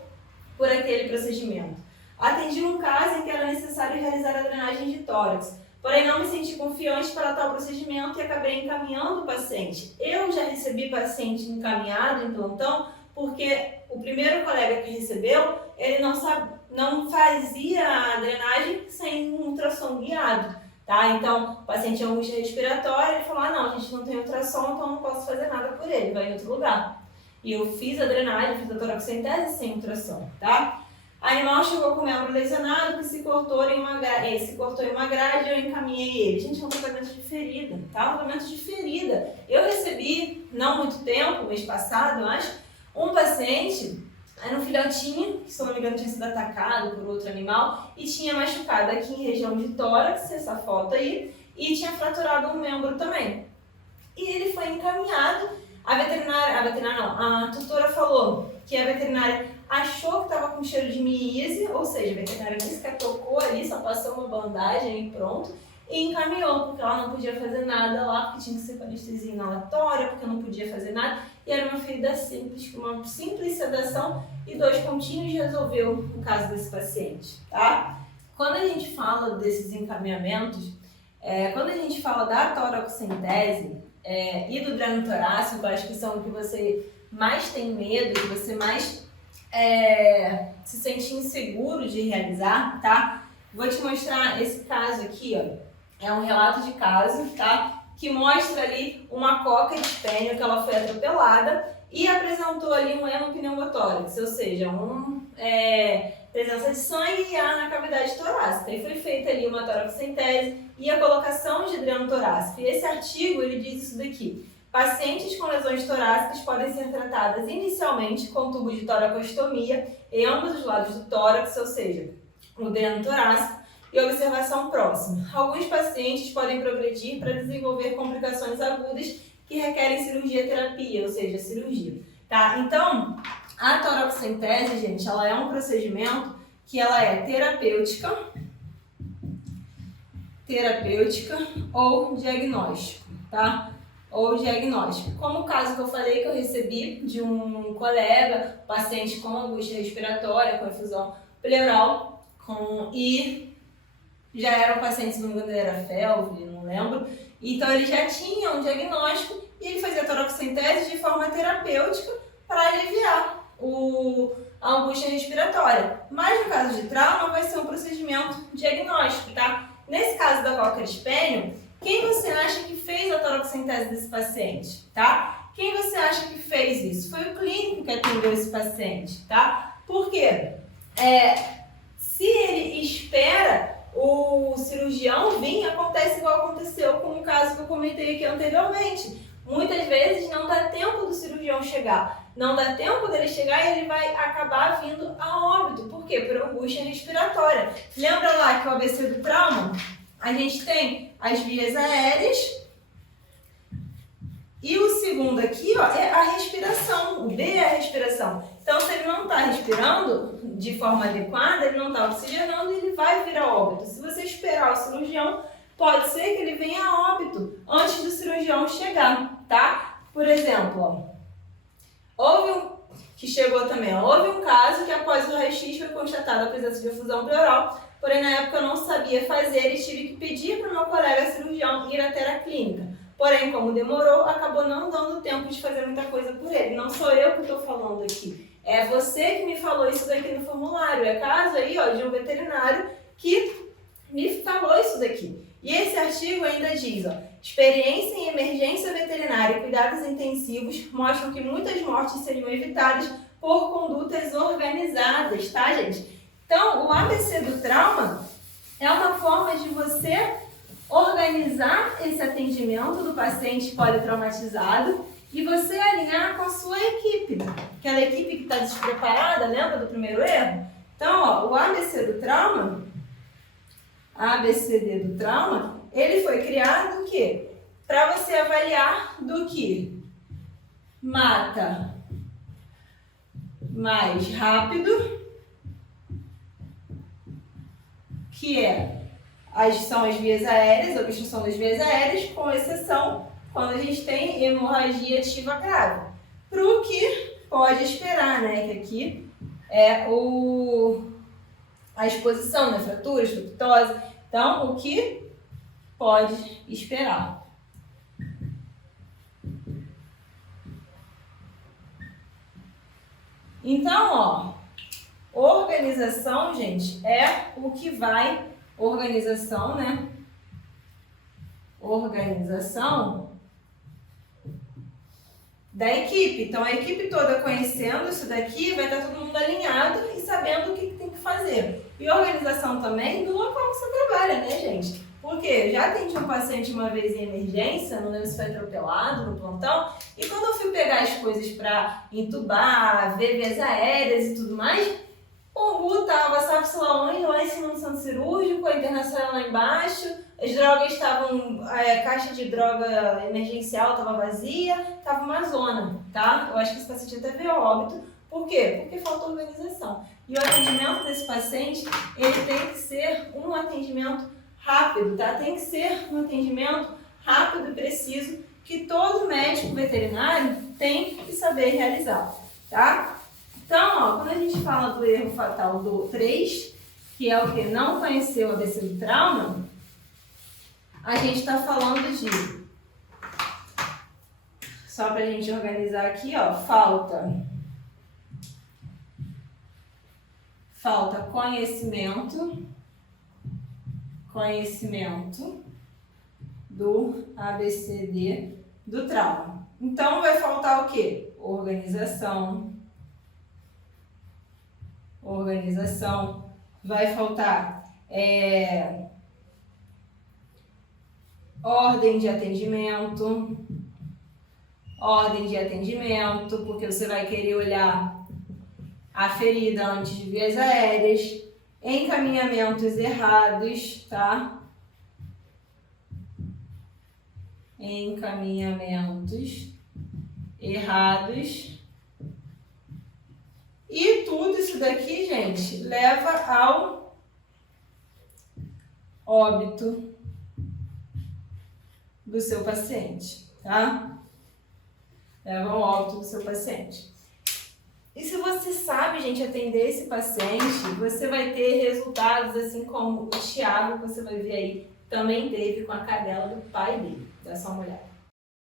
por aquele procedimento. Atendi um caso em que era necessário realizar a drenagem de tórax, porém não me senti confiante para tal procedimento e acabei encaminhando o paciente. Eu já recebi paciente encaminhado em plantão porque o primeiro colega que recebeu, ele não fazia a drenagem sem um ultrassom guiado. Tá? Então, o paciente tinha angústia respiratória, ele falou, não, a gente não tem ultrassom, então não posso fazer nada por ele, vai em outro lugar. E eu fiz a drenagem, fiz a toracocentese sem ultrassom, tá? O animal chegou com o membro lesionado, que se cortou em uma grade, eu encaminhei ele. Gente, é um tratamento de ferida, tá? Um tratamento de ferida. Eu recebi, não muito tempo, mês passado, eu acho, um paciente, era um filhotinho, que se não me engano tinha sido atacado por outro animal, e tinha machucado aqui em região de tórax, essa foto aí, e tinha fraturado um membro também. E ele foi encaminhado, a tutora falou que a veterinária achou que estava com cheiro de miíase, ou seja, a veterinária nem sequer tocou ali, só passou uma bandagem e pronto, e encaminhou, porque ela não podia fazer nada lá, porque tinha que ser com anestesia inalatória, porque não podia fazer nada, e era uma ferida simples, com uma simples sedação e 2 pontinhos resolveu o caso desse paciente, tá? Quando a gente fala desses encaminhamentos, quando a gente fala da toracocentese e do dreno torácico, acho que são o que você mais tem medo, que você mais se sente inseguro de realizar, tá? Vou te mostrar esse caso aqui, ó. É um relato de caso, tá? Que mostra ali uma cocker spaniel que ela foi atropelada e apresentou ali um hemopneumotórax, ou seja, presença de sangue e ar na cavidade torácica. E foi feita ali uma toracocentese e a colocação de dreno torácico. E esse artigo, ele diz isso daqui. Pacientes com lesões torácicas podem ser tratadas inicialmente com tubo de toracostomia em ambos os lados do tórax, ou seja, o dreno torácico, e observação próxima. Alguns pacientes podem progredir para desenvolver complicações agudas que requerem cirurgia-terapia, ou seja, cirurgia. Tá? Então, a toracocentese, gente, ela é um procedimento que ela é terapêutica ou diagnóstico, tá? Ou diagnóstico. Como o caso que eu falei que eu recebi de um colega, paciente com angústia respiratória, com efusão pleural, e já era um paciente, se não me engano, era FeLV, não lembro. Então ele já tinha um diagnóstico e ele fazia toracocentese de forma terapêutica para aliviar a angústia respiratória. Mas no caso de trauma vai ser um procedimento diagnóstico, tá? Nesse caso da cocker spaniel, quem você acha que fez a toracocentese desse paciente, tá? Quem você acha que fez isso? Foi o clínico que atendeu esse paciente, tá? Por quê? Se ele espera o cirurgião vir, acontece igual aconteceu com o caso que eu comentei aqui anteriormente. Muitas vezes não dá tempo do cirurgião chegar, não dá tempo dele chegar e ele vai acabar vindo a óbito. Por quê? Por angústia respiratória. Lembra lá que o ABC do trauma, a gente tem as vias aéreas e o segundo aqui, ó, é a respiração. O B é a respiração. Então, se ele não está respirando de forma adequada, ele não está oxigenando e ele vai vir a óbito. Se você esperar o cirurgião, pode ser que ele venha a óbito antes do cirurgião chegar, tá? Por exemplo, ó, houve um caso que após o raio-x foi constatada a presença de efusão pleural, porém na época eu não sabia fazer e tive que pedir para o meu colega cirurgião ir até a clínica. Porém, como demorou, acabou não dando tempo de fazer muita coisa por ele. Não sou eu que estou falando aqui. É você que me falou isso daqui no formulário. É caso aí, ó, de um veterinário que me falou isso daqui. E esse artigo ainda diz, ó, experiência em emergência veterinária e cuidados intensivos mostram que muitas mortes seriam evitadas por condutas organizadas, tá, gente? Então, o ABC do trauma é uma forma de você organizar esse atendimento do paciente politraumatizado e você alinhar com a sua equipe. Aquela equipe que está despreparada, lembra do primeiro erro? Então, ó, o ABCD do trauma, ele foi criado o quê? Para você avaliar do que? mata mais rápido, que são as vias aéreas, a obstrução das vias aéreas, com exceção quando a gente tem hemorragia ativa grave. Para o que pode esperar, né? Que aqui é a exposição, né? Fraturas, fructose. Então, o que pode esperar? Então, organização, gente, é o que vai... Organização, né? Organização da equipe. Então, a equipe toda conhecendo isso daqui, vai estar todo mundo alinhado e sabendo o que tem que fazer. E organização também do local que você trabalha, né, gente? Porque já atendi um paciente uma vez em emergência, não lembro se foi atropelado no plantão, e quando eu fui pegar as coisas para entubar, ver vias aéreas e tudo mais, o Gu tava, sabe-se lá onde, lá em cima do centro cirúrgico, a internacional lá embaixo, as drogas estavam, a caixa de droga emergencial estava vazia, tava uma zona, tá? Eu acho que esse paciente até veio a óbito. Por quê? Porque falta organização. E o atendimento desse paciente, ele tem que ser um atendimento rápido, tá? Tem que ser um atendimento rápido e preciso que todo médico veterinário tem que saber realizar, tá? Então, quando a gente fala do erro fatal do 3, que é o que não conheceu o ABC do trauma, a gente está falando de, só para a gente organizar aqui, falta conhecimento do ABCD do trauma. Então, vai faltar o quê? Organização, vai faltar ordem de atendimento, porque você vai querer olhar a ferida antes de vias aéreas, encaminhamentos errados, tá? Encaminhamentos errados. E tudo isso daqui, gente, leva ao óbito do seu paciente, tá? Leva ao óbito do seu paciente. E se você sabe, gente, atender esse paciente, você vai ter resultados assim como o Thiago, que você vai ver aí, também teve com a cadela do pai dele, da sua mulher.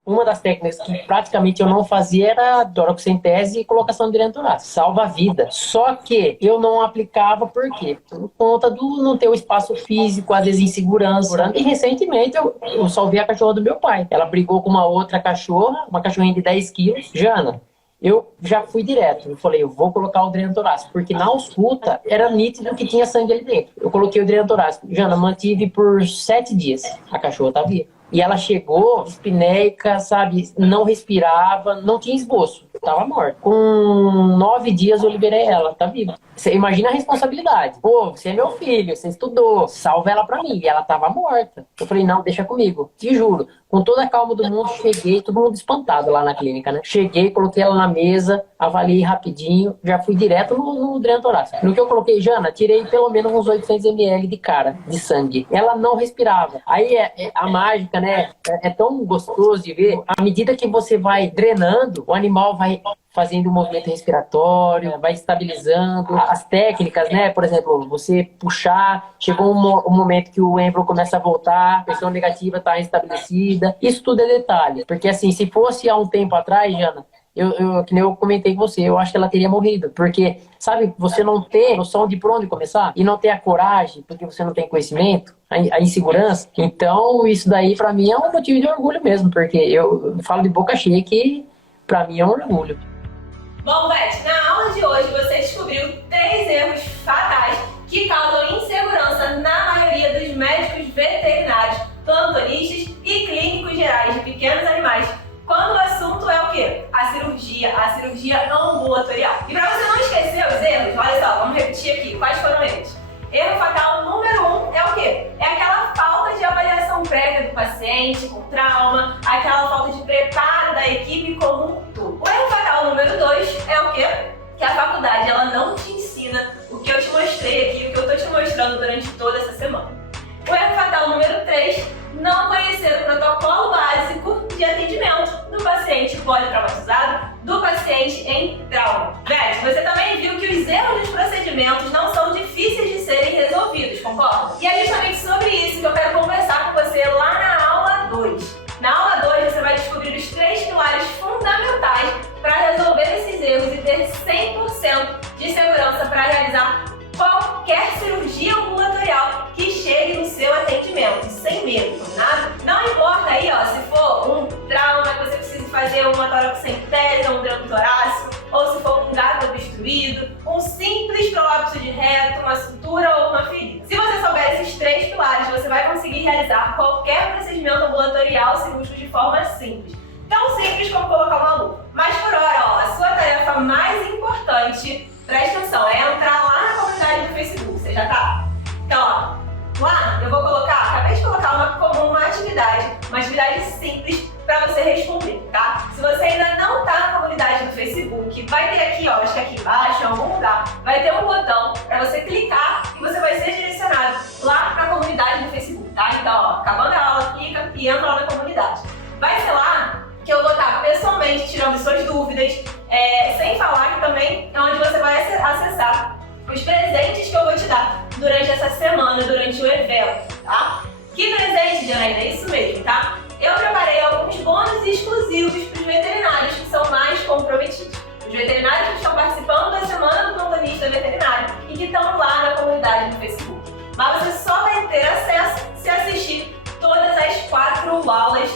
Uma das técnicas que praticamente eu não fazia era dorocentese e colocação de dreno torácico. Salva a vida. Só que eu não aplicava por quê? Por conta do não ter o espaço físico, às vezes insegurança. E recentemente eu salvei a cachorra do meu pai. Ela brigou com uma outra cachorra, uma cachorrinha de 10 quilos. Jana, eu já fui direto. Eu falei, eu vou colocar o dreno torácico. Porque na ausculta era nítido que tinha sangue ali dentro. Eu coloquei o dreno torácico. Jana, mantive por 7 dias. A cachorra tá viva. E ela chegou, espinéica, sabe, não respirava, não tinha esboço, tava morta. Com 9 dias eu liberei ela, tá viva. Você imagina a responsabilidade. Pô, você é meu filho, você estudou, salva ela pra mim. E ela tava morta. Eu falei, não, deixa comigo, te juro. Com toda a calma do mundo, cheguei, todo mundo espantado lá na clínica, né? Cheguei, coloquei ela na mesa, avaliei rapidinho, já fui direto no dreno torácico. No que eu coloquei, Jana, tirei pelo menos uns 800 ml de cara, de sangue. Ela não respirava. Aí a mágica, né? É tão gostoso de ver. À medida que você vai drenando, o animal vai fazendo um movimento respiratório, vai estabilizando. As técnicas, né? Por exemplo, você puxar, chegou um momento que o êmbolo começa a voltar, a pressão negativa está estabelecida. Isso tudo é detalhe. Porque assim, se fosse há um tempo atrás, Jana, que nem eu comentei com você, eu acho que ela teria morrido. Porque, sabe, você não ter noção de por onde começar e não ter a coragem, porque você não tem conhecimento, a insegurança. Então, isso daí pra mim é um motivo de orgulho mesmo, porque eu falo de boca cheia que pra mim é um orgulho. Bom, Beth, na aula de hoje você descobriu 3 erros fatais que causam insegurança na maioria dos médicos veterinários, plantonistas e clínicos gerais de pequenos animais, quando o assunto é o quê? A cirurgia ambulatorial. E para você não esquecer os erros, olha só, vamos repetir aqui, quais foram eles? Erro fatal número 1 é o quê? É aquela falta de avaliação prévia do paciente com trauma, aquela falta de preparo da equipe como um todo. O é o quê? Que a faculdade ela não te ensina o que eu te mostrei aqui, o que eu tô te mostrando durante toda essa semana. O erro fatal número 3, não conhecer o protocolo básico de atendimento do paciente politraumatizado, do paciente em trauma. Beth, você também viu que os erros dos procedimentos não são difíceis de serem resolvidos, concorda? E é justamente sobre isso que eu quero conversar com você lá na aula 2. Na aula 2 você vai descobrir os 3 pilares fundamentais para resolver esses erros e ter 100% de segurança para realizar qualquer cirurgia ambulatorial que chegue no seu atendimento, sem medo, combinado? Não importa aí, ó, se for um trauma que você precisa fazer uma toracocentese ou um dreno torácico, ou se for um gato obstruído, um simples prolapso de reto, uma sutura ou uma ferida. Se você souber esses 3 pilares, você vai conseguir realizar qualquer procedimento ambulatorial cirúrgico de forma simples. Tão simples como colocar uma luva. Mas por hora, ó, a sua tarefa mais importante, presta atenção, é entrar lá na comunidade do Facebook. Você já tá? Então, ó, lá eu vou colocar, acabei de colocar uma atividade simples para você responder, tá? Se você ainda não tá na comunidade do Facebook, vai ter aqui, ó, acho que aqui embaixo, em algum lugar, vai ter um botão para você clicar e você vai ser direcionado lá na comunidade do Facebook, tá? Então, ó, acabando a aula, clica e entra lá na comunidade. Vai ser lá que eu vou estar pessoalmente tirando suas dúvidas, sem falar que também é onde você vai acessar os presentes que eu vou te dar durante essa semana, durante o evento, tá? Que presente, Janaína? É isso mesmo, tá? Eu preparei alguns bônus exclusivos para os veterinários que são mais comprometidos. Os veterinários que estão participando da Semana do Plantonista Veterinário e que estão lá na comunidade do Facebook. Mas você só vai ter acesso se assistir todas as 4 aulas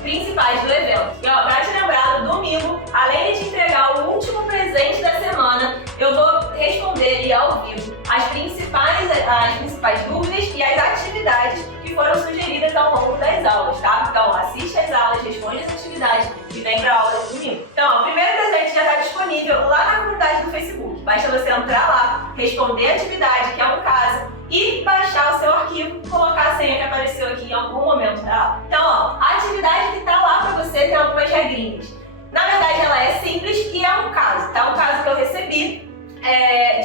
principais do evento. E ó, pra te lembrar, no domingo, além de te entregar o último presente da semana, eu vou responder ali ao vivo as principais dúvidas e as atividades que foram sugeridas ao longo das aulas, tá? Então, assiste as aulas, responde as atividades e vem pra aula de domingo. Então, ó, o primeiro presente já está disponível lá na comunidade do Facebook. Basta você entrar lá, responder a atividade, que é um caso, e baixar o seu arquivo, colocar a senha que apareceu aqui em algum momento da aula. Então, ó, a atividade que está lá para você tem algumas regrinhas. Na verdade, ela é simples e é um caso, tá? Um caso que eu recebi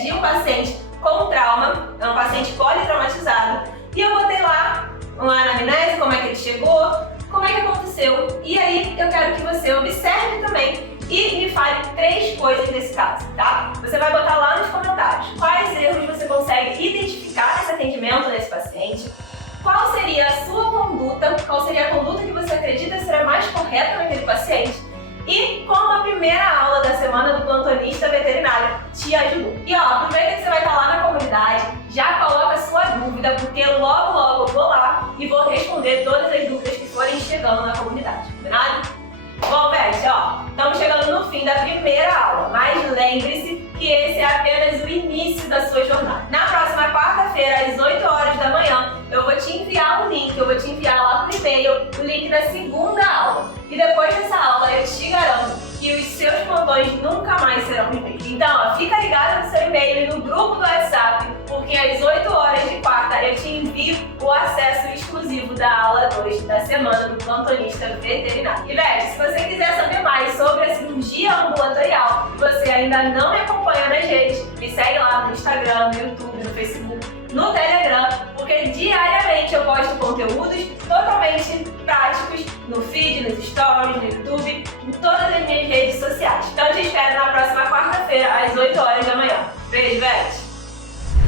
de um paciente com trauma, é um paciente politraumatizado, e eu botei lá uma anamnese, como é que ele chegou, como é que aconteceu. E aí, eu quero que você observe também e me fale 3 coisas desse caso, tá? Você vai botar lá nos comentários quais erros você consegue identificar nesse atendimento desse paciente, qual seria a sua conduta, qual seria a conduta que você acredita ser a mais correta naquele paciente e como a primeira aula da Semana do Plantonista Veterinário te ajudou. E ó, aproveita que você vai estar lá na comunidade, já coloca a sua dúvida, porque logo eu vou lá e vou responder todas as dúvidas que forem chegando na comunidade, combinado? Bom, Beth, ó, estamos chegando no fim da primeira aula, mas lembre-se que esse é apenas o início da sua jornada. Na próxima quarta-feira, às 8 horas da manhã, eu vou te enviar um link, eu vou te enviar lá no e-mail o link da segunda aula. E depois dessa aula, eu te garanto que os seus plantões nunca mais serão os mesmos. Então, ó, fica ligado no seu e-mail e no grupo do WhatsApp, porque às 8 horas de quarta eu te envio o acesso exclusivo da aula 2 da Semana do Plantonista Veterinário. E, Beth, se você quiser saber mais sobre a cirurgia ambulatorial e você ainda não me acompanha nas redes, me segue lá no Instagram, no YouTube, no Facebook, no Telegram, porque diariamente eu posto conteúdos totalmente práticos no feed, nos stories, no YouTube, em todas as minhas redes sociais. Então eu te espero na próxima quarta-feira, às 8 horas da manhã. Beijo, Beth!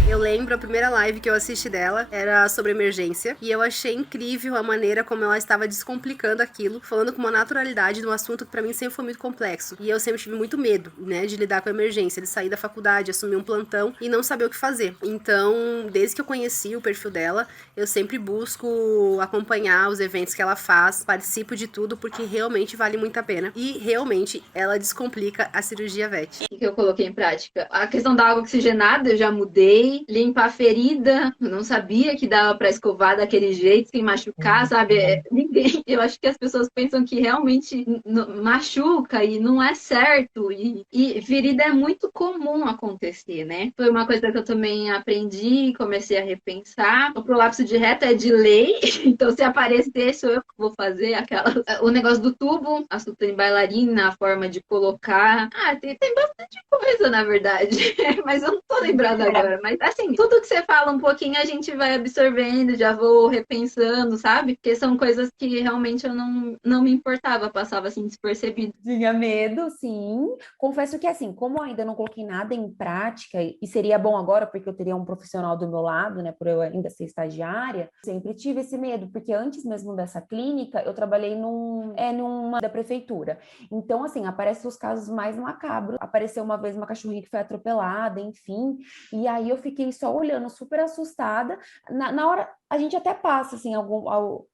Eu lembro a primeira live que eu assisti dela, era sobre emergência, e eu achei incrível a maneira como ela estava descomplicando aquilo, falando com uma naturalidade de um assunto que pra mim sempre foi muito complexo. E eu sempre tive muito medo, né, de lidar com a emergência, de sair da faculdade, assumir um plantão e não saber o que fazer. Então, desde que eu conheci o perfil dela, eu sempre busco acompanhar os eventos que ela faz, participo de tudo, porque realmente vale muito a pena. E realmente ela descomplica a cirurgia VET. O que eu coloquei em prática? A questão da água oxigenada eu já mudei. aí, limpar a ferida, eu não sabia que dava para escovar daquele jeito, sem machucar, sabe? Ninguém, eu acho que as pessoas pensam que realmente machuca e não é certo, e ferida é muito comum acontecer, né? Foi uma coisa que eu também aprendi, comecei a repensar. O prolapso de reto é de lei, então se aparecer, sou eu que vou fazer o negócio do tubo, a sutura em bailarina, a forma de colocar. Tem bastante coisa, na verdade, mas eu não tô lembrada agora. Mas assim, tudo que você fala um pouquinho a gente vai absorvendo, já vou repensando, sabe? Porque são coisas que realmente eu não me importava, passava assim despercebido. Tinha medo, sim. Confesso que assim, como eu ainda não coloquei nada em prática, e seria bom agora, porque eu teria um profissional do meu lado, né, por eu ainda ser estagiária, sempre tive esse medo, porque antes mesmo dessa clínica, eu trabalhei numa da prefeitura. Então, assim, aparecem os casos mais macabros. Apareceu uma vez uma cachorrinha que foi atropelada, enfim, e aí eu fiquei só olhando, super assustada. Na hora, a gente até passa, assim,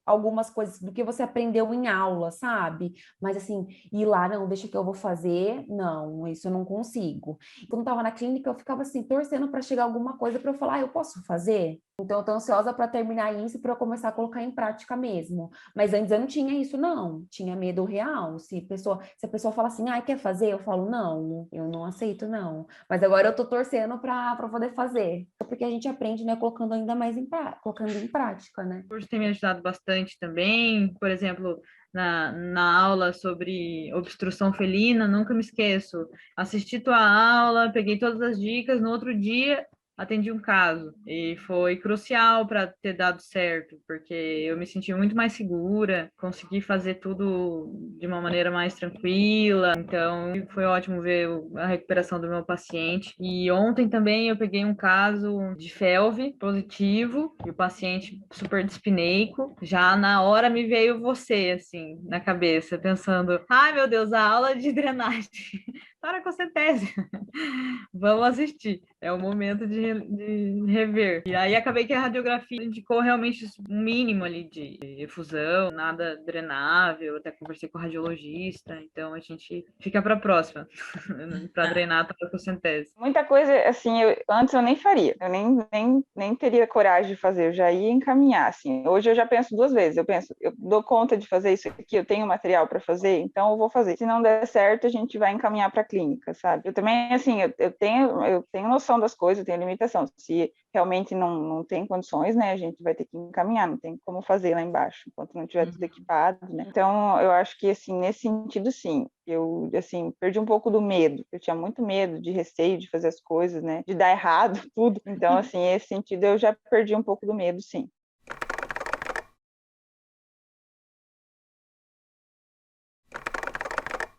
algumas coisas do que você aprendeu em aula, sabe? Mas, assim, ir lá, não, deixa que eu vou fazer, não, isso eu não consigo. Quando eu tava na clínica, eu ficava, assim, torcendo para chegar alguma coisa para eu falar, eu posso fazer? Então, eu tô ansiosa para terminar isso para eu começar a colocar em prática mesmo. Mas antes eu não tinha isso, não. Tinha medo real. Se a pessoa fala assim, quer fazer? Eu falo, não, eu não aceito, não. Mas agora eu tô torcendo para poder fazer. Porque a gente aprende, né, colocando ainda mais colocando em prática, né? O curso tem me ajudado bastante também. Por exemplo, na aula sobre obstrução felina, nunca me esqueço. Assisti tua aula, peguei todas as dicas, no outro dia atendi um caso e foi crucial para ter dado certo, porque eu me senti muito mais segura, consegui fazer tudo de uma maneira mais tranquila, então foi ótimo ver a recuperação do meu paciente. E ontem também eu peguei um caso de FeLV positivo, e o paciente super dispineico, já na hora me veio você, assim, na cabeça, pensando, ai meu Deus, a aula de drenagem, toracocentese, vamos assistir, é o momento de rever. E aí acabei que a radiografia indicou realmente um mínimo ali de efusão, nada drenável, até conversei com o radiologista, então a gente fica para a próxima, para drenar a toracocentese. Muita coisa, assim, antes eu nem faria, eu nem teria coragem de fazer, eu já ia encaminhar, assim. Hoje eu já penso duas vezes, eu dou conta de fazer isso aqui, eu tenho material para fazer, então eu vou fazer. Se não der certo, a gente vai encaminhar para a clínica, sabe? Eu também, assim, eu tenho noção das coisas, eu tenho limitação. Se realmente não tem condições, né, a gente vai ter que encaminhar, não tem como fazer lá embaixo, enquanto não tiver tudo equipado, né? Então, eu acho que, assim, nesse sentido, sim, eu, assim, perdi um pouco do medo, eu tinha muito medo de receio de fazer as coisas, né, de dar errado, tudo. Então, assim, nesse sentido, eu já perdi um pouco do medo, sim.